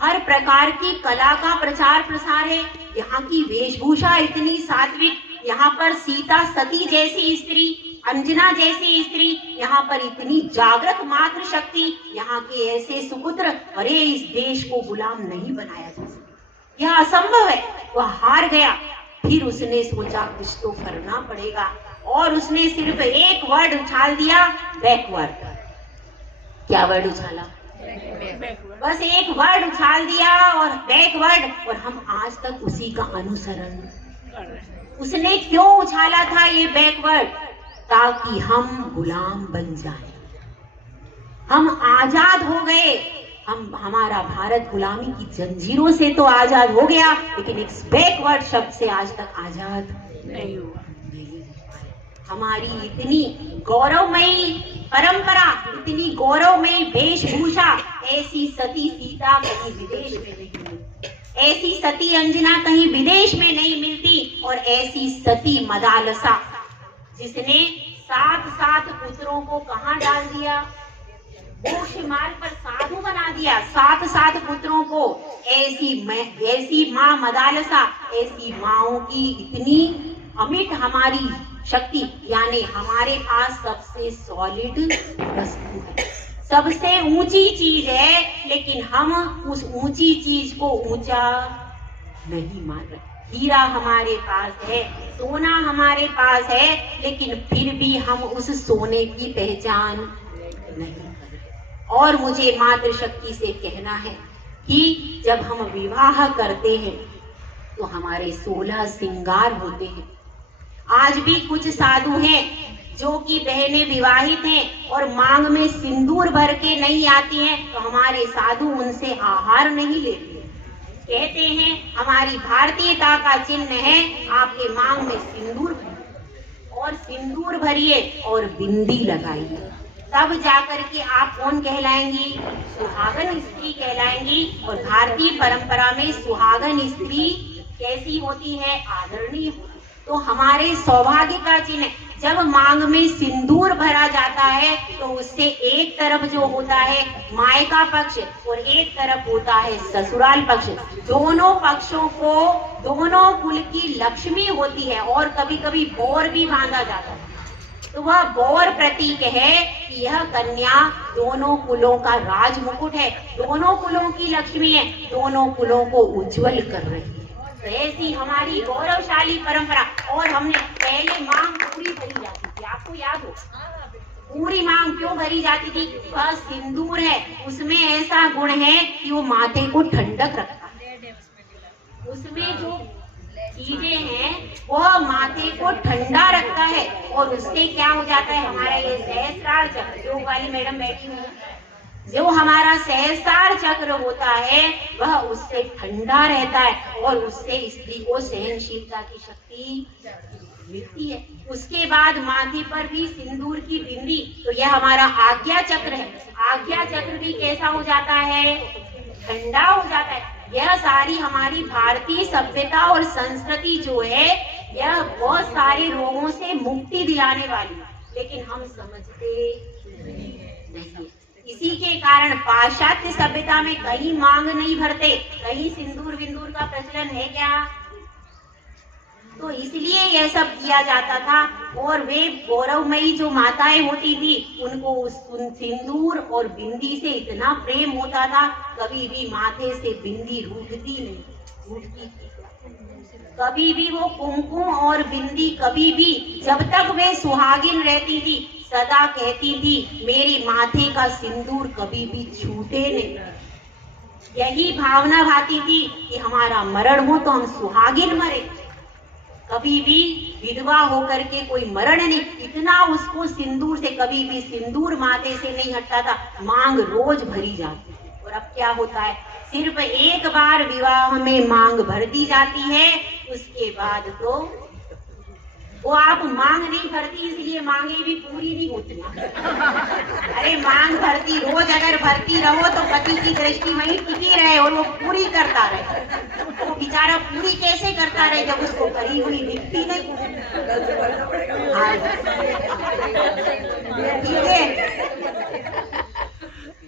हर प्रकार की कला का प्रचार प्रसार है। यहाँ की वेशभूषा इतनी सात्विक, यहाँ पर सीता सती जैसी स्त्री, अंजना जैसी स्त्री, यहाँ पर इतनी जागृत मातृ शक्ति, यहाँ के ऐसे सुपुत्र, अरे इस देश को गुलाम नहीं बनाया जा सकता, यह असंभव है। वह हार गया। फिर उसने सोचा कुछ तो करना पड़ेगा और उसने सिर्फ एक वर्ड उछाल दिया, बैकवर्ड। क्या वर्ड उछाला? बस एक वर्ड उछाल दिया और बैकवर्ड, और हम आज तक उसी का अनुसरण। उसने क्यों उछाला था ये बैकवर्ड? ताकि हम गुलाम बन जाएं। हम आजाद हो गए। हमारा भारत गुलामी की जंजीरों से तो आजाद हो गया, लेकिन इस बैकवर्ड शब्द से आज तक आजाद नहीं हुआ। हमारी इतनी गौरवमयी परंपरा, इतनी गौरवमयी वेशभूषा, ऐसी सती सीता कहीं विदेश में नहीं मिलती, ऐसी सती अंजना कहीं विदेश में नहीं मिलती, और ऐसी सती मदालसा जिसने 7 पुत्रों को कहाँ डाल दिया? मोक्ष मार्ग पर साधु बना दिया। 7 पुत्रों को। ऐसी माँ मदालसा, ऐसी माओं की इतनी अमिट हमारी शक्ति, यानी हमारे पास सबसे सॉलिड वस्तु है, सबसे ऊंची चीज है, लेकिन हम उस ऊंची चीज को ऊंचा नहीं मान रहे। हीरा हमारे पास है, सोना हमारे पास है, लेकिन फिर भी हम उस सोने की पहचान नहीं कर रहे। और मुझे मातृशक्ति से कहना है कि जब हम विवाह करते हैं तो हमारे 16 श्रृंगार होते हैं। आज भी कुछ साधु हैं जो कि बहनें विवाहित हैं और मांग में सिंदूर भर के नहीं आती हैं, तो हमारे साधु उनसे आहार नहीं लेते। कहते हैं हमारी भारतीयता का चिन्ह है, आपके मांग में सिंदूर भरिए और सिंदूर भरिए और बिंदी लगाइए, तब जाकर के आप कौन कहलाएंगी? सुहागन स्त्री कहलाएंगी। और भारतीय परंपरा में सुहागन स्त्री कैसी होती है? आदरणीय होती। तो हमारे सौभाग्य का चिन्ह, जब मांग में सिंदूर भरा जाता है तो उससे एक तरफ जो होता है मायका पक्ष और एक तरफ होता है ससुराल पक्ष। दोनों पक्षों को, दोनों कुल की लक्ष्मी होती है, और कभी कभी बोर भी बांधा जाता है। तो वह बोर प्रतीक है कि यह कन्या दोनों कुलों का राज मुकुट है, दोनों कुलों की लक्ष्मी है, दोनों कुलों को उज्जवल कर रही है। तो ऐसी हमारी गौरवशाली परंपरा। और हमने पहले मांग पूरी भरी जाती थी, आपको याद हो? पूरी मांग क्यों भरी जाती थी? वह सिंदूर है, उसमें ऐसा गुण है कि वो माथे को ठंडक रखता है। उसमें जो चीजें हैं वह माथे को ठंडा रखता है और उससे क्या हो जाता है, हमारा ये सहस्त्रार चक्र, योग वाली मैडम बैठी हुई है, जो हमारा सहस्त्रार चक्र होता है वह उससे ठंडा रहता है और उससे स्त्री को सहनशीलता की शक्ति मिलती है। उसके बाद माथे पर भी सिंदूर की बिंदी, तो यह हमारा आज्ञा चक्र है। आज्ञा चक्र भी कैसा हो जाता है? ठंडा हो जाता है। यह सारी हमारी भारतीय सभ्यता और संस्कृति जो है यह बहुत सारे रोगों से मुक्ति दिलाने वाली, लेकिन हम समझते नहीं। इसी के कारण पाश्चात्य सभ्यता में कहीं मांग नहीं भरते, कहीं सिंदूर बिंदूर का प्रचलन है क्या? तो इसलिए यह सब किया जाता था। और वे गौरवमयी जो माताएं होती थी उनको उस सिंदूर और बिंदी से इतना प्रेम होता था, कभी भी माथे से बिंदी रूठती नहीं, रूठती थी कभी भी। वो कुमकुम और बिंदी कभी भी, जब तक वे सुहागिन रहती थी, सदा कहती थी मेरी माथे का सिंदूर कभी भी छूटे नहीं। यही भावना भाती थी कि हमारा मरण हो तो हम सुहागिन मरे, कभी भी विधवा होकर के कोई मरण नहीं। इतना उसको सिंदूर से, कभी भी सिंदूर माथे से नहीं हटता था, मांग रोज भरी जाती। और अब क्या होता है, सिर्फ एक बार विवाह में मांग भर दी जाती है, उसके बाद तो वो आप मांग नहीं भरती, इसलिए मांगे भी पूरी नहीं होती। अरे मांग भरती, रोज अगर भरती रहो तो पति की दृष्टि वहीं टिकी रहे और वो पूरी करता रहे। वो बेचारा पूरी कैसे करता रहे जब उसको करी हुई दिखती नहीं? ठीक है,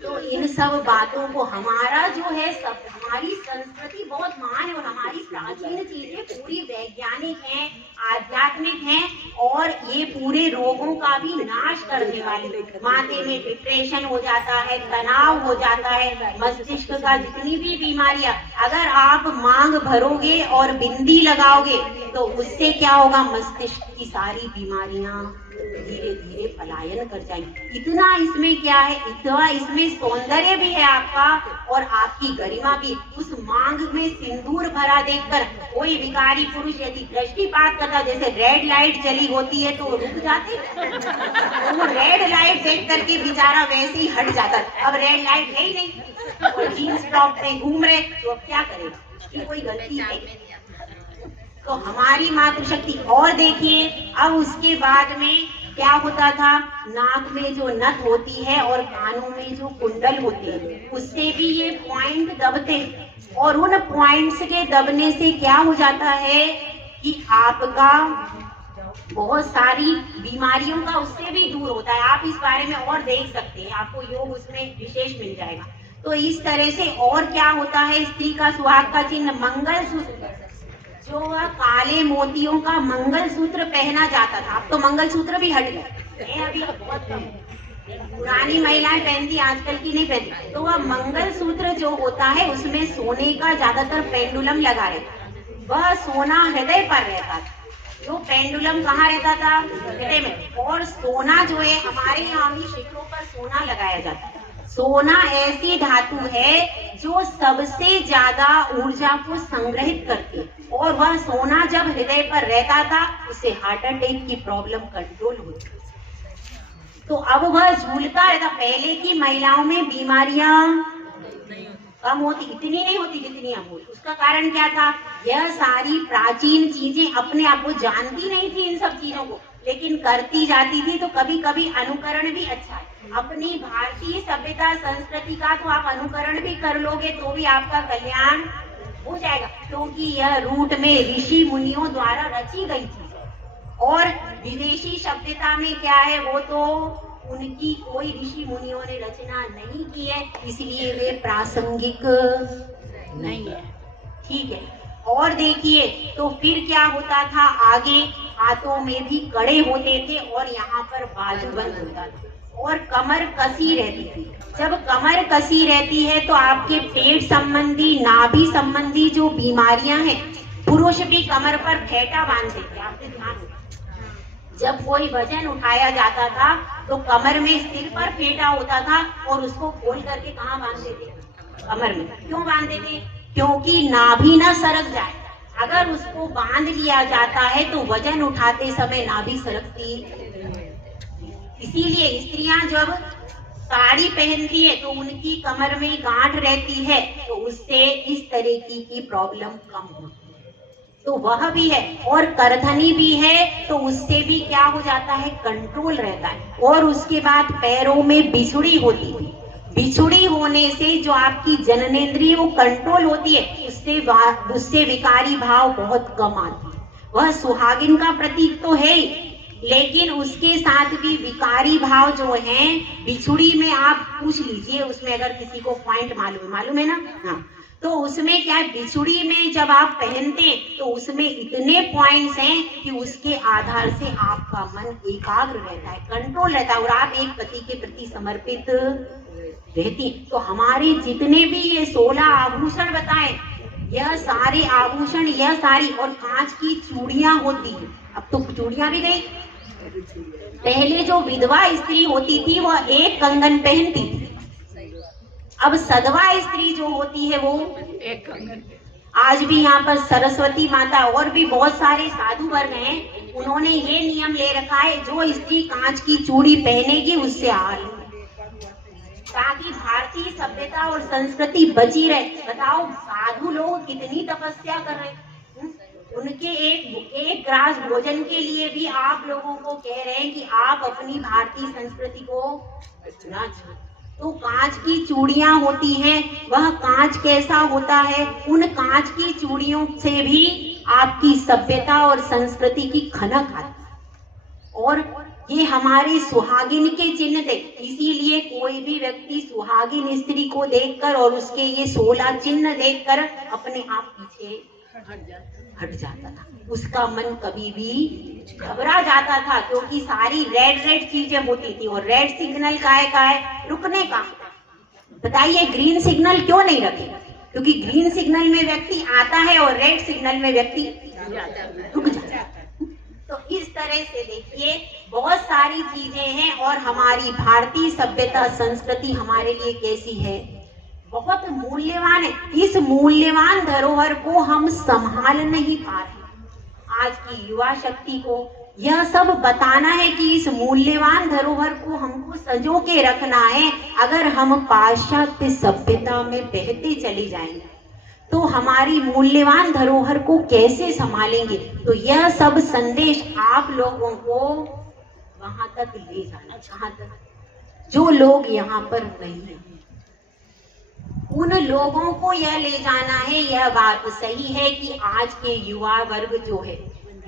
तो इन सब बातों को, हमारा जो है सब, हमारी संस्कृति बहुत महान है और हमारी प्राचीन चीजें पूरी वैज्ञानिक हैं, आध्यात्मिक हैं और ये पूरे रोगों का भी नाश करने वाली। माथे में डिप्रेशन हो जाता है, तनाव हो जाता है, मस्तिष्क का जितनी भी बीमारियां, अगर आप मांग भरोगे और बिंदी लगाओगे तो उससे क्या होगा, मस्तिष्क की सारी बीमारियां धीरे धीरे पलायन कर जाएंगी। इतना इसमें क्या है, इतना इसमें सौंदर्य भी है आपका और आपकी गरिमा भी। उस मांग में सिंदूर भरा देखकर कोई विकारी पुरुष यदि दृष्टिपात करता, जैसे रेड लाइट जली होती है तो रुक जाते, तो वो रेड लाइट देख करके बेचारा वैसे ही हट जाता। अब रेड लाइट है ही नहीं और जीन्स टॉप में घूम रहे, तो अब क्या करेगा, उसकी कोई गलती है? तो हमारी मातृशक्ति। और देखिए अब उसके बाद में क्या होता था, नाक में जो नथ होती है और कानों में जो कुंडल होते हैं उससे भी ये पॉइंट दबते, और उन पॉइंट्स के दबने से क्या हो जाता है कि आपका बहुत सारी बीमारियों का उससे भी दूर होता है। आप इस बारे में और देख सकते हैं, आपको योग उसमें विशेष मिल जाएगा। तो इस तरह से और क्या होता है, स्त्री का सुहाग का चिन्ह मंगलसूत्र, जो काले मोतियों का मंगलसूत्र पहना जाता था। अब तो मंगलसूत्र भी हट गए, अभी बहुत कम, पुरानी महिलाएं पहनती, आजकल की नहीं पहनती। तो वह मंगलसूत्र जो होता है उसमें सोने का ज्यादातर पेंडुलम लगा रहता, वह सोना हृदय पर रहता था। जो पेंडुलम कहाँ रहता था, हृदय में। और सोना जो है हमारे यहाँ भी शिखरों पर सोना लगाया जाता है। सोना ऐसी धातु है जो सबसे ज्यादा ऊर्जा को संग्रहित करती है, और वह सोना जब हृदय पर रहता था उससे हार्ट अटैक की प्रॉब्लम कंट्रोल होती। तो अब वह झूलता रहता। पहले की महिलाओं में बीमारियां कम होती, इतनी नहीं होती जितनी अब होती। उसका कारण क्या था, यह सारी प्राचीन चीजें अपने आप को जानती नहीं थी इन सब चीजों को, लेकिन करती जाती थी। तो कभी कभी अनुकरण भी अच्छा है। अपनी भारतीय सभ्यता संस्कृति का तो आप अनुकरण भी कर लोगे तो भी आपका कल्याण हो जाएगा, क्योंकि यह रूट में ऋषि मुनियों द्वारा रची गई थी। और विदेशी सभ्यता में क्या है, वो तो उनकी कोई ऋषि मुनियों ने रचना नहीं की है, इसलिए वे प्रासंगिक नहीं है। ठीक है, और देखिए तो फिर क्या होता था, आगे हाथों में भी कड़े होते थे और यहाँ पर बाजूबंद होता था और कमर कसी रहती थी। जब कमर कसी रहती है तो आपके पेट संबंधी, नाभि संबंधी जो बीमारियां हैं, पुरुष भी कमर पर फेंटा बांधते थे, आपने ध्यान होगा। जब कोई वजन उठाया जाता था तो कमर में सिर पर फेंटा होता था और उसको खोल करके कहाँ बांधते थे? कमर में। क्यों बांधते थे? क्योंकि नाभि ना सरक जाए। अगर उसको बांध लिया जाता है तो वजन उठाते समय नाभि सरकती। इसीलिए स्त्रियां जब साड़ी पहनती है तो उनकी कमर में गांठ रहती है, तो उससे इस तरह की प्रॉब्लम कम होती है। तो वह भी है, और करधनी भी है तो उससे भी क्या हो जाता है? कंट्रोल रहता है। और उसके बाद पैरों में बिछुड़ी होती है। बिछुड़ी होने से जो आपकी जननेंद्रिय वो कंट्रोल होती है, उससे विकारी भाव बहुत कम आती है। वह सुहागिन का प्रतीक तो है ही, लेकिन उसके साथ भी विकारी भाव जो हैं, बिछुड़ी में आप पूछ लीजिए, उसमें अगर किसी को पॉइंट मालूम है ना, हाँ, तो उसमें क्या है, बिछुड़ी में जब आप पहनते हैं तो उसमें इतने पॉइंट्स हैं कि उसके आधार से आपका मन एकाग्र रहता है, कंट्रोल रहता है, और आप एक पति के प्रति समर्पित रहती। तो हमारे जितने भी ये 16 आभूषण बताए, यह सारे आभूषण, यह सारी, और कांच की चूड़ियां होती है। अब तो चूड़ियां भी गई। पहले जो विधवा स्त्री होती थी वह एक कंगन पहनती थी। अब सधवा स्त्री जो होती है वो एक कंगन। आज भी यहाँ पर सरस्वती माता और भी बहुत सारे साधु वर्ग हैं, उन्होंने ये नियम ले रखा है, जो स्त्री कांच की चूड़ी पहनेगी उससे हार, ताकि भारतीय सभ्यता और संस्कृति बची रहे। बताओ साधु लोग कितनी तपस्या कर रहे हैं, उनके एक ग्रास भोजन के लिए भी आप लोगों को कह रहे हैं कि आप अपनी भारतीय संस्कृति को ना छूएं। तो कांच की चूड़ियां होती हैं, वह कांच कैसा होता है? उन कांच की चूड़ियों से भी आपकी सभ्यता और संस्कृति की खनक आती है, और ये हमारे सुहागिन के चिन्ह थे। इसीलिए कोई भी व्यक्ति सुहागिन स्त्री को देखकर और उसके ये 16 चिन्ह देखकर अपने आप पीछे हट जाता था, उसका मन कभी भी घबरा जाता था, क्योंकि सारी रेड चीजें होती थी, और रेड सिग्नल का है रुकने का। बताइए ग्रीन सिग्नल क्यों नहीं रखे? क्योंकि ग्रीन सिग्नल में व्यक्ति आता है और रेड सिग्नल में व्यक्ति रुक जाता है। तो इस तरह से देखिए बहुत सारी चीजें हैं, और हमारी भारतीय सभ्यता संस्कृति हमारे लिए कैसी है, बहुत मूल्यवान है। इस मूल्यवान धरोहर को हम संभाल नहीं पा रहे। आज की युवा शक्ति को यह सब बताना है कि इस मूल्यवान धरोहर को हमको संजो के रखना है। अगर हम पाश्चात्य सभ्यता में बहते चले जाएंगे तो हमारी मूल्यवान धरोहर को कैसे संभालेंगे? तो यह सब संदेश आप लोगों को वहां तक ले जाना, जहां तक जो लोग यहाँ पर नहीं हैं, उन लोगों को यह ले जाना है। यह बात सही है कि आज के युवा वर्ग जो है,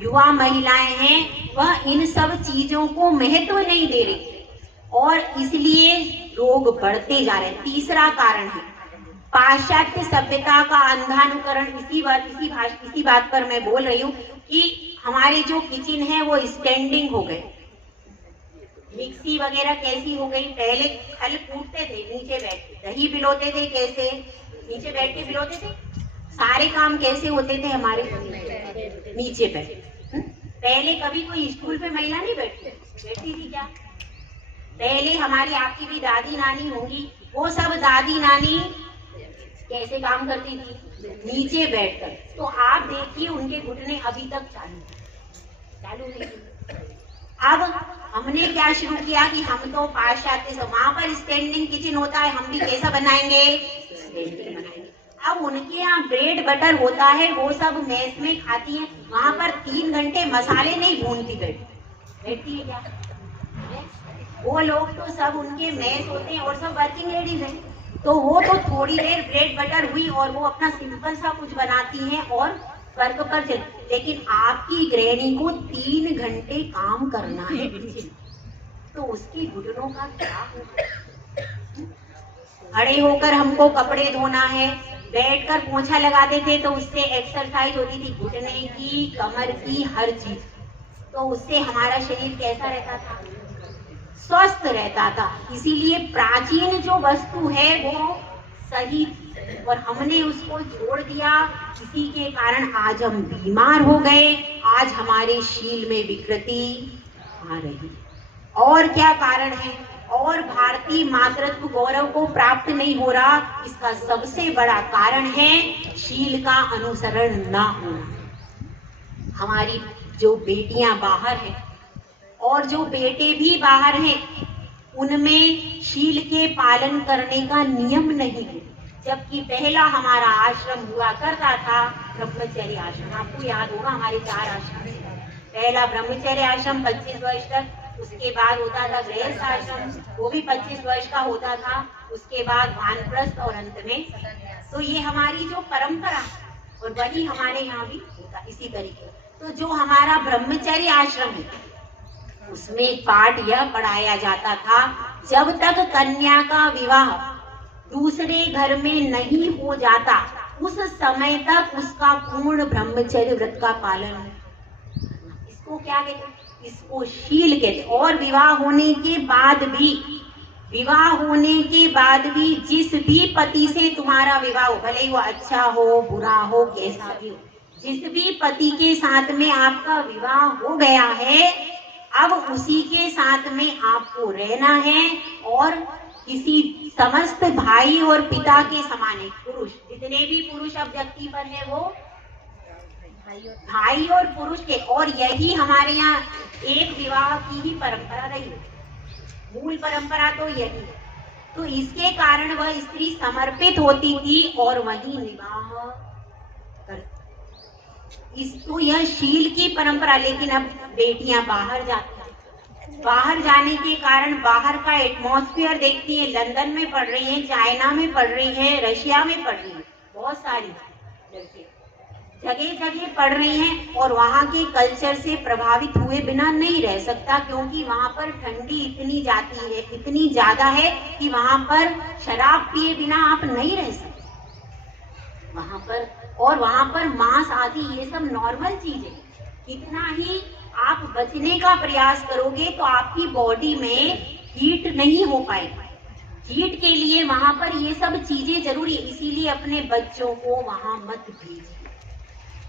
युवा महिलाएं हैं, वह इन सब चीजों को महत्व नहीं दे रही, और इसलिए रोग बढ़ते जा रहे हैं। तीसरा कारण है पाश्चात्य सभ्यता का अंधानुकरण। इसी बात पर मैं बोल रही हूँ कि हमारे जो किचन है वो स्टैंडिंग हो गए, मिक्सी वगैरह कैसी हो गई, पहले खल कूटते थे नीचे बैठ के, दही बिलोते थे कैसे, नीचे बैठ के बिलोते थे, सारे काम कैसे होते थे हमारे, नीचे बैठ। पहले कभी कोई स्कूल पे महिला नहीं बैठती थी क्या? पहले हमारी आपकी भी दादी नानी होंगी, वो सब दादी नानी कैसे काम करती थी, नीचे बैठकर। तो आप देखिए उनके घुटने अभी तक चालू नहीं। अब हमने क्या शुरू किया कि हम तो पाश्चात्य से, वहां पर स्टैंडिंग किचन होता है, हम भी कैसा बनाएंगे, बनाएंगे। अब उनके यहाँ ब्रेड बटर होता है, वो सब मेस में खाती हैं, वहां पर 3 घंटे मसाले नहीं भूनती बैठती है क्या? वो लोग तो सब उनके मेस होते हैं और सब वर्किंग लेडीज हैं, तो वो तो थोड़ी देर ब्रेड बटर हुई और वो अपना सिंपल सा कुछ बनाती हैं और वर्क पर चल। लेकिन आपकी गृहिणी को 3 घंटे काम करना है, तो उसकी घुटनों का क्या होगा? खड़े होकर हमको कपड़े धोना है, बैठकर पोंछा लगाते थे तो उससे एक्सरसाइज होती थी घुटने की, कमर की, हर चीज। तो उससे हमारा शरीर कैसा रहता था, स्वस्थ रहता था। इसीलिए प्राचीन जो वस्तु है वो सही थी और हमने उसको छोड़ दिया। इसी के कारण आज हम बीमार हो गए, आज हमारे शील में विकृति आ रही। और क्या कारण है? और भारतीय मातृत्व गौरव को प्राप्त नहीं हो रहा, इसका सबसे बड़ा कारण है शील का अनुसरण ना होना। हमारी जो बेटियां बाहर हैं और जो बेटे भी बाहर हैं, उनमें शील के पालन करने का नियम नहीं है। जबकि पहला हमारा आश्रम हुआ करता था ब्रह्मचर्य आश्रम। आपको याद होगा हमारे 4 आश्रम। पहला ब्रह्मचर्य आश्रम 25 वर्ष तक, उसके बाद होता था गृहस्थ आश्रम, वो भी 25 वर्ष का होता था, उसके बाद वानप्रस्थ और अंत में। तो ये हमारी जो परंपरा और वही हमारे यहाँ भी होता इसी तरीके। तो जो हमारा ब्रह्मचर्य आश्रम है, उसमें एक पाठ यह पढ़ाया जाता था, जब तक कन्या का विवाह दूसरे घर में नहीं हो जाता, उस समय तक उसका पूर्ण ब्रह्मचर्य व्रत का पालन। इसको क्या कहते हैं? इसको शील कहते। और विवाह होने के बाद भी जिस भी पति से तुम्हारा विवाह हो, भले ही वो अच्छा हो बुरा हो कैसा भी हो, जिस भी पति के साथ में आपका विवाह हो गया है, अब उसी के साथ में आपको रहना है। और किसी समस्त भाई और पिता के समान है। पुरुष जितने भी पुरुष अब व्यक्ति पर है वो भाई और पुरुष के। और यही हमारे यहाँ एक विवाह की ही परंपरा रही, मूल परंपरा तो यही है। तो इसके कारण वह स्त्री समर्पित होती थी और वही विवाह करती। तो यह शील की परंपरा। लेकिन अब बेटियां बाहर जाती हैं, बाहर जाने के कारण बाहर का एटमॉस्फेयर देखती है। लंदन में पढ़ रही हैं, चाइना में पढ़ रही हैं, रशिया में पढ़ रही हैं, बहुत सारी जगह जगह पढ़ रही हैं। और वहाँ के कल्चर से प्रभावित हुए बिना नहीं रह सकता, क्योंकि वहाँ पर ठंडी इतनी इतनी ज्यादा है कि वहाँ पर शराब पिए बिना आप नहीं रह सकते वहाँ पर। और वहाँ पर मांस आदि ये सब नॉर्मल चीजें। कितना ही आप बचने का प्रयास करोगे तो आपकी बॉडी में हीट नहीं हो पाएगी। हीट के लिए वहाँ पर ये सब चीजें जरूरी है। इसीलिए अपने बच्चों को वहाँ मत भेजिए।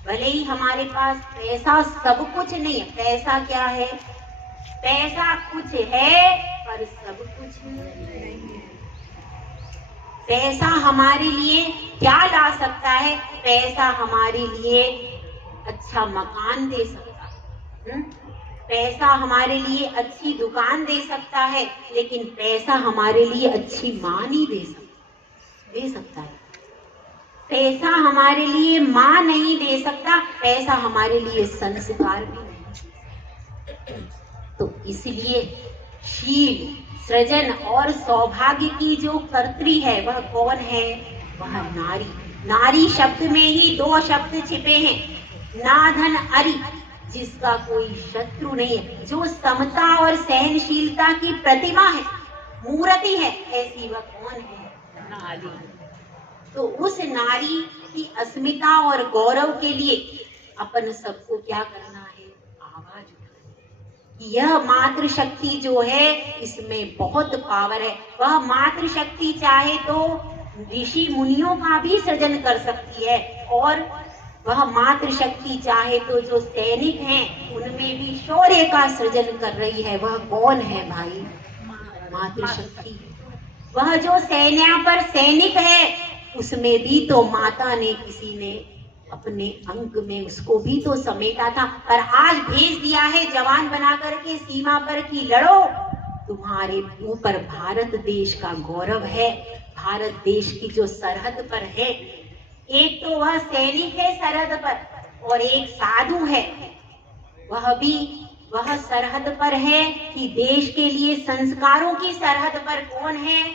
भले ही हमारे पास पैसा सब कुछ नहीं है, पैसा क्या है? पैसा कुछ है पर सब कुछ नहीं है। पैसा हमारे लिए क्या ला सकता है? पैसा हमारे लिए अच्छा मकान दे सकता है, पैसा हमारे लिए अच्छी दुकान दे सकता है, लेकिन पैसा हमारे लिए अच्छी माँ नहीं दे सकता है। पैसा हमारे लिए माँ नहीं दे सकता, पैसा हमारे लिए संस्कार भी नहीं। तो इसलिए शील, सृजन और सौभाग्य की जो कर्त्री है वह कौन है? वह नारी। नारी शब्द में ही 2 शब्द छिपे हैं, नाधन अरि, जिसका कोई शत्रु नहीं है, जो समता और सहनशीलता की प्रतिमा है, मूर्ति है, ऐसी वह कौन है? नारी। तो उस नारी की अस्मिता और गौरव के लिए अपन सबको क्या करना है? आवाज उठाना। यह मातृशक्ति जो है इसमें बहुत पावर है। वह मातृशक्ति चाहे तो ऋषि मुनियों का भी सृजन कर सकती है, और वह मातृशक्ति चाहे तो जो सैनिक हैं उनमें भी शौर्य का सृजन कर रही है। वह कौन है भाई? मातृशक्ति। वह जो सेना पर सैनिक है उसमें भी तो माता ने किसी ने अपने अंग में उसको भी तो समेटा था। और आज भेज दिया है जवान बना करके सीमा पर कि लड़ो। तुम्हारे ऊपर भारत देश का गौरव है। भारत देश की जो सरहद पर है, एक तो वह सैनिक है सरहद पर, और एक साधु है। वह सरहद पर है कि देश के लिए संस्कारों की सरहद पर कौन है?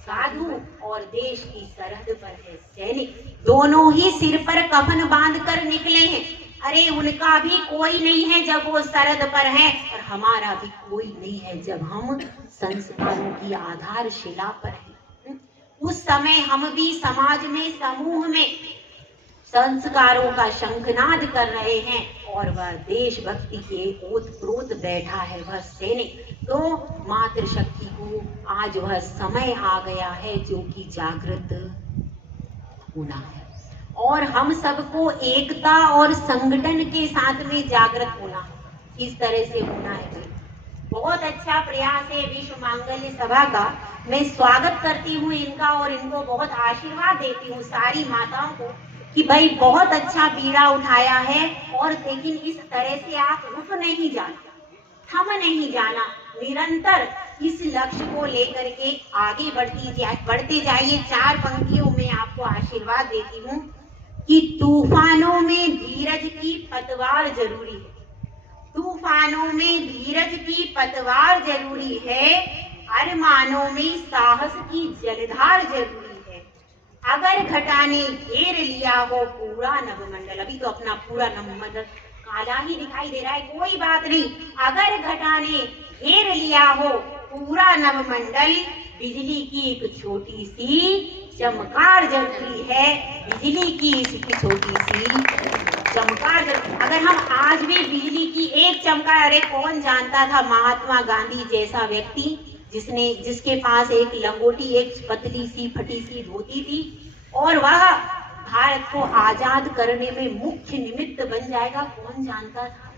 साधु। और देश की सरहद पर है सैनिक। दोनों ही सिर पर कफन बांध कर निकले हैं। अरे उनका भी कोई नहीं है जब वो सरहद पर है, और हमारा भी कोई नहीं है जब हम संस्कारों की आधारशिला पर हैं। उस समय हम भी समाज में, समूह में संस्कारों का शंखनाद कर रहे हैं, और वह देशभक्ति के ओत-प्रोत बैठा है वह सैनिक। तो मातृशक्ति को आज वह समय आ गया है जो कि जागृत होना है, और हम सबको एकता और संगठन के साथ में जागृत होना। किस तरह से होना है? बहुत अच्छा प्रयास है विश्व मांगल्य सभा का। मैं स्वागत करती हूँ इनका और इनको बहुत आशीर्वाद देती हूँ सारी माताओं को कि भाई बहुत अच्छा बीड़ा उठाया है। और लेकिन इस तरह से आप रुक नहीं जाना, थम नहीं जाना, निरंतर इस लक्ष्य को लेकर के आगे बढ़ते जाइए। 4 पंक्तियों में आपको आशीर्वाद देती हूँ कि तूफानों में धीरज की पतवार जरूरी है। तूफानों में धीरज की पतवार जरूरी है, अरमानों में साहस की जलधार जरूरी है। अगर घटा ने घेर लिया हो पूरा नभमंडल, अभी तो अपना पूरा नभमंडल काला ही दिखाई दे रहा है, कोई बात नहीं। अगर घटा ने घेर लिया हो पूरा नभमंडल, बिजली की एक छोटी सी चमकार जरूरी है। बिजली की इसकी छोटी सी चमकार, अगर हम आज भी बिजली की एक चमकार, अरे कौन जानता था महात्मा गांधी जैसा व्यक्ति जिसके पास एक लंगोटी, एक पतली सी फटी सी धोती थी और वह भारत को आजाद करने में मुख्य निमित्त बन जाएगा, कौन जानता था?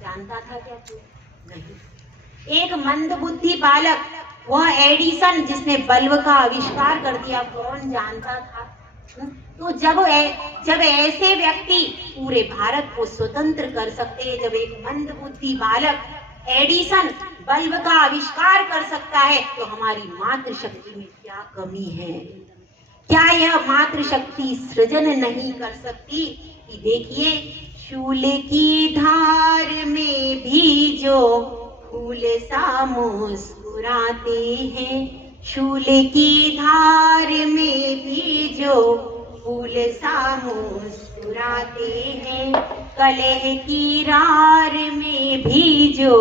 जानता था क्या कोई? नहीं। एक मंदबुद्धि बालक, वह एडिसन जिसने बल्ब का आविष्कार कर दिया, कौन जानता था? तो जब ऐसे व्यक्ति पूरे भारत को स्वतंत्र कर सकते हैं, जब एक मंदबुद्धि बालक एडिसन बल्ब का आविष्कार कर सकता है, तो हमारी मातृशक्ति में क्या कमी है? क्या यह मातृशक्ति सृजन नहीं कर सकती? कि देखिए, शूल की धार में भी जो फूल सा मुस्कुराते हैं, शूल की धार में भी जो फूल सा मुस्कुराते हैं, कलह की रार में भी जो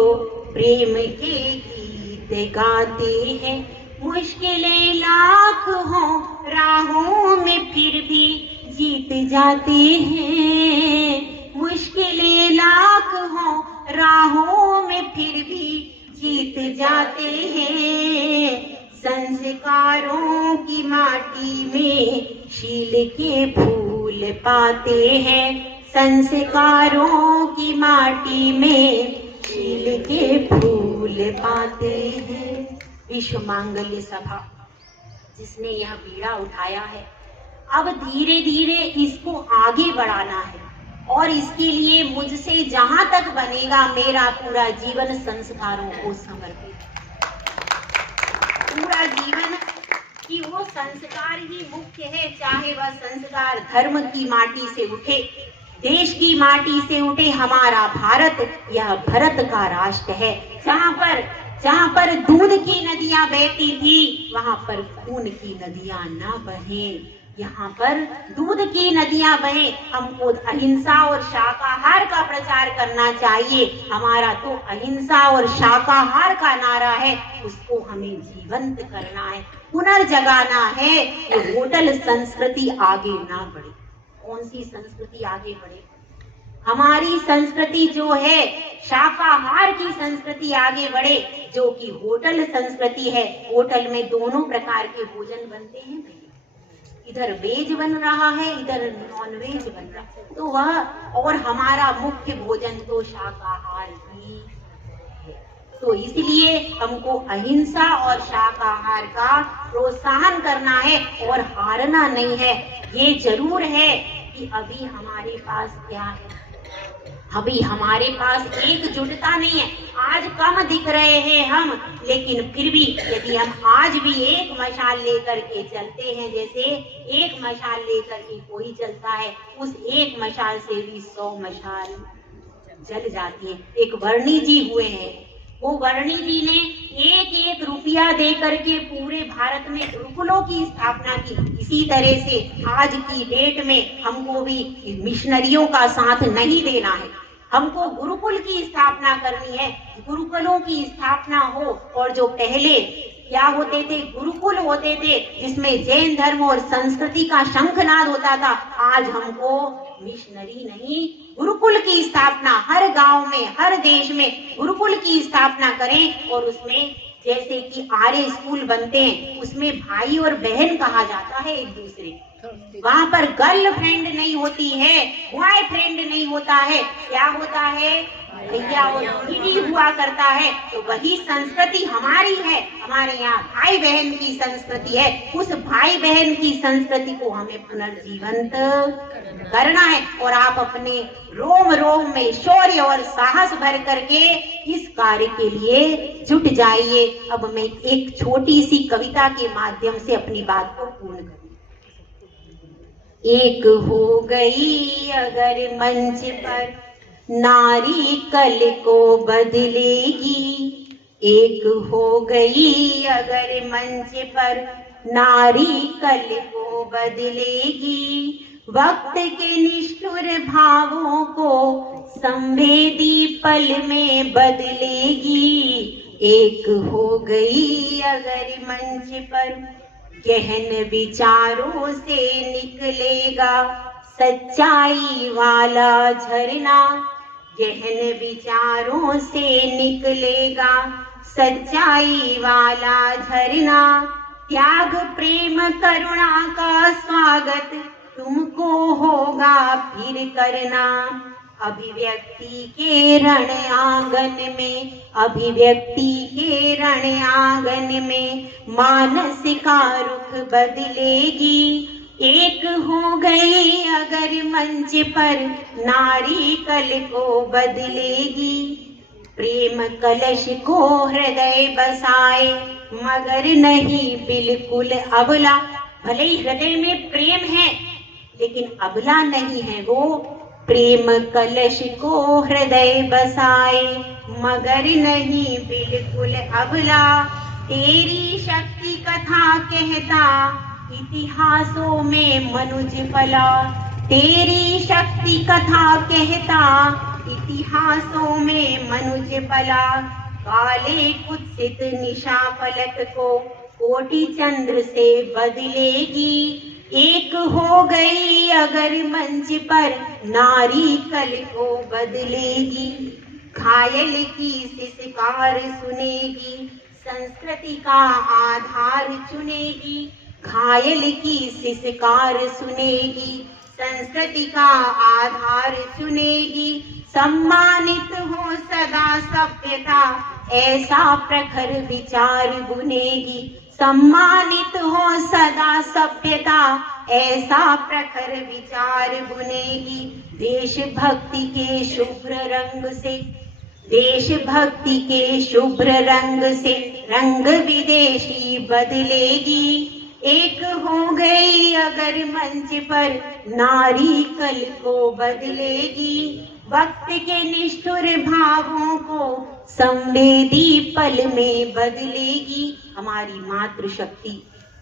प्रेम के गीत गाते हैं, मुश्किलें लाख हों राहों में फिर भी जीत जाते हैं, मुश्किलें लाख हों राहों में फिर भी जीत जाते हैं। संस्कारों की माटी में शील के फूल पाते हैं, संस्कारों की माटी में शील के फूल पाते हैं। विश्व मांगल्य सभा जिसने यह बीड़ा उठाया है, अब धीरे धीरे इसको आगे बढ़ाना है और इसके लिए मुझसे जहां तक बनेगा मेरा पूरा जीवन संस्कारों को समर्पित, पूरा जीवन कि वो संस्कार ही मुख्य है। चाहे वह संस्कार धर्म की माटी से उठे, देश की माटी से उठे। हमारा भारत यह भरत का राष्ट्र है, जहाँ पर दूध की नदियां बहती थी वहां पर खून की नदियां ना बहें। यहाँ पर दूध की नदियां बहें। हमको अहिंसा और शाकाहार का प्रचार करना चाहिए। हमारा तो अहिंसा और शाकाहार का नारा है, उसको हमें जीवंत करना है, पुनर्जगाना है। ये होटल संस्कृति आगे ना बढ़े। कौन सी संस्कृति आगे बढ़े? हमारी संस्कृति जो है शाकाहार की संस्कृति आगे बढ़े, जो कि होटल संस्कृति है। होटल में दोनों प्रकार के भोजन बनते हैं, इधर वेज बन रहा है, इधर नॉन वेज बन रहा है, तो वह और हमारा मुख्य भोजन तो शाकाहार ही है। तो इसलिए हमको अहिंसा और शाकाहार का प्रोत्साहन करना है और हारना नहीं है। ये जरूर है कि अभी हमारे पास क्या है, अभी हमारे पास एकजुटता नहीं है। आज कम दिख रहे हैं हम, लेकिन फिर भी यदि हम आज भी एक मशाल लेकर के चलते हैं, जैसे एक मशाल लेकर के कोई चलता है, उस एक मशाल से भी 100 मशाल जल जाती है। एक वर्णी जी हुए हैं, वो वर्णी जी ने 1-1 रुपया दे करके पूरे भारत में गुरुकुलों की स्थापना की। इसी तरह से आज की डेट में हमको भी मिशनरियों का साथ नहीं देना है, हमको गुरुकुल की स्थापना करनी है। गुरुकुलों की स्थापना हो, और जो पहले क्या होते थे, गुरुकुल होते थे जिसमें जैन धर्म और संस्कृति का शंखनाद होता था। आज हमको मिशनरी नहीं, गुरुकुल की स्थापना हर गांव में, हर देश में गुरुकुल की स्थापना करें। और उसमें जैसे कि आर्य स्कूल बनते हैं, उसमें भाई और बहन कहा जाता है एक दूसरे, वहां पर गर्लफ्रेंड नहीं होती है, बॉयफ्रेंड नहीं होता है, क्या होता है भैया और दीदी हुआ करता है। तो वही संस्कृति हमारी है, हमारे यहाँ भाई बहन की संस्कृति है। उस भाई बहन की संस्कृति को हमें पुनर्जीवंत करना है और आप अपने रोम रोम में शौर्य और साहस भर करके इस कार्य के लिए जुट जाइए। अब मैं एक छोटी सी कविता के माध्यम से अपनी बात को पूर्ण करूँ। एक हो गई अगर मंच पर नारी कल को बदलेगी, एक हो गई अगर मंच पर नारी कल को बदलेगी, वक्त के निष्ठुर भावों को संवेदी पल में बदलेगी। एक हो गई अगर मंच पर गहन विचारों से निकलेगा सच्चाई वाला झरना, गहन विचारों से निकलेगा सच्चाई वाला झरना। त्याग प्रेम करुणा का स्वागत तुमको होगा फिर करना। अभिव्यक्ति के रण आंगन में, अभिव्यक्ति के रण आंगन में मानसिका रुख बदलेगी। एक हो गई अगर मंच पर नारी कल को बदलेगी। प्रेम कलश को हृदय बसाए मगर नहीं बिल्कुल अबला। भले ही हृदय में प्रेम है लेकिन अबला नहीं है वो। प्रेम कलश को हृदय बसाए मगर नहीं बिल्कुल अबला। तेरी शक्ति कथा कहता इतिहासों में मनुज पला। तेरी शक्ति कथा कहता इतिहासों में मनुज पला। काले कुत्सित निशा फलक को कोटि चंद्र से बदलेगी। एक हो गई अगर मंच पर नारी कल को बदलेगी। घायल की सिसकार सुनेगी संस्कृति का आधार चुनेगी। घायल की सिसकार सुनेगी संस्कृति का आधार चुनेगी। सम्मानित हो सदा सभ्यता ऐसा प्रखर विचार बुनेगी। सम्मानित हो सदा सभ्यता ऐसा प्रखर विचार बुनेगी। देशभक्ति के शुभ्र रंग से, देशभक्ति के शुभ्र रंग से रंग विदेशी बदलेगी। एक हो गई अगर मंच पर नारी कल को बदलेगी। वक्त के निष्ठुर भावों को संवेदी पल में बदलेगी। हमारी मातृशक्ति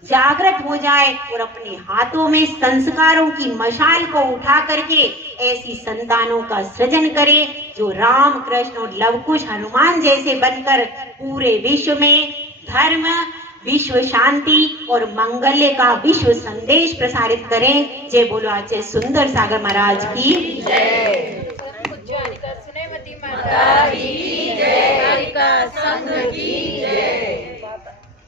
जागृत हो जाए और अपने हाथों में संस्कारों की मशाल को उठा करके ऐसी संतानों का सृजन करे जो राम कृष्ण और लवकुश हनुमान जैसे बनकर पूरे विश्व में धर्म, विश्व शांति और मंगल्य का विश्व संदेश प्रसारित करें। जय बोलो आचार्य सुंदर सागर महाराज की जय।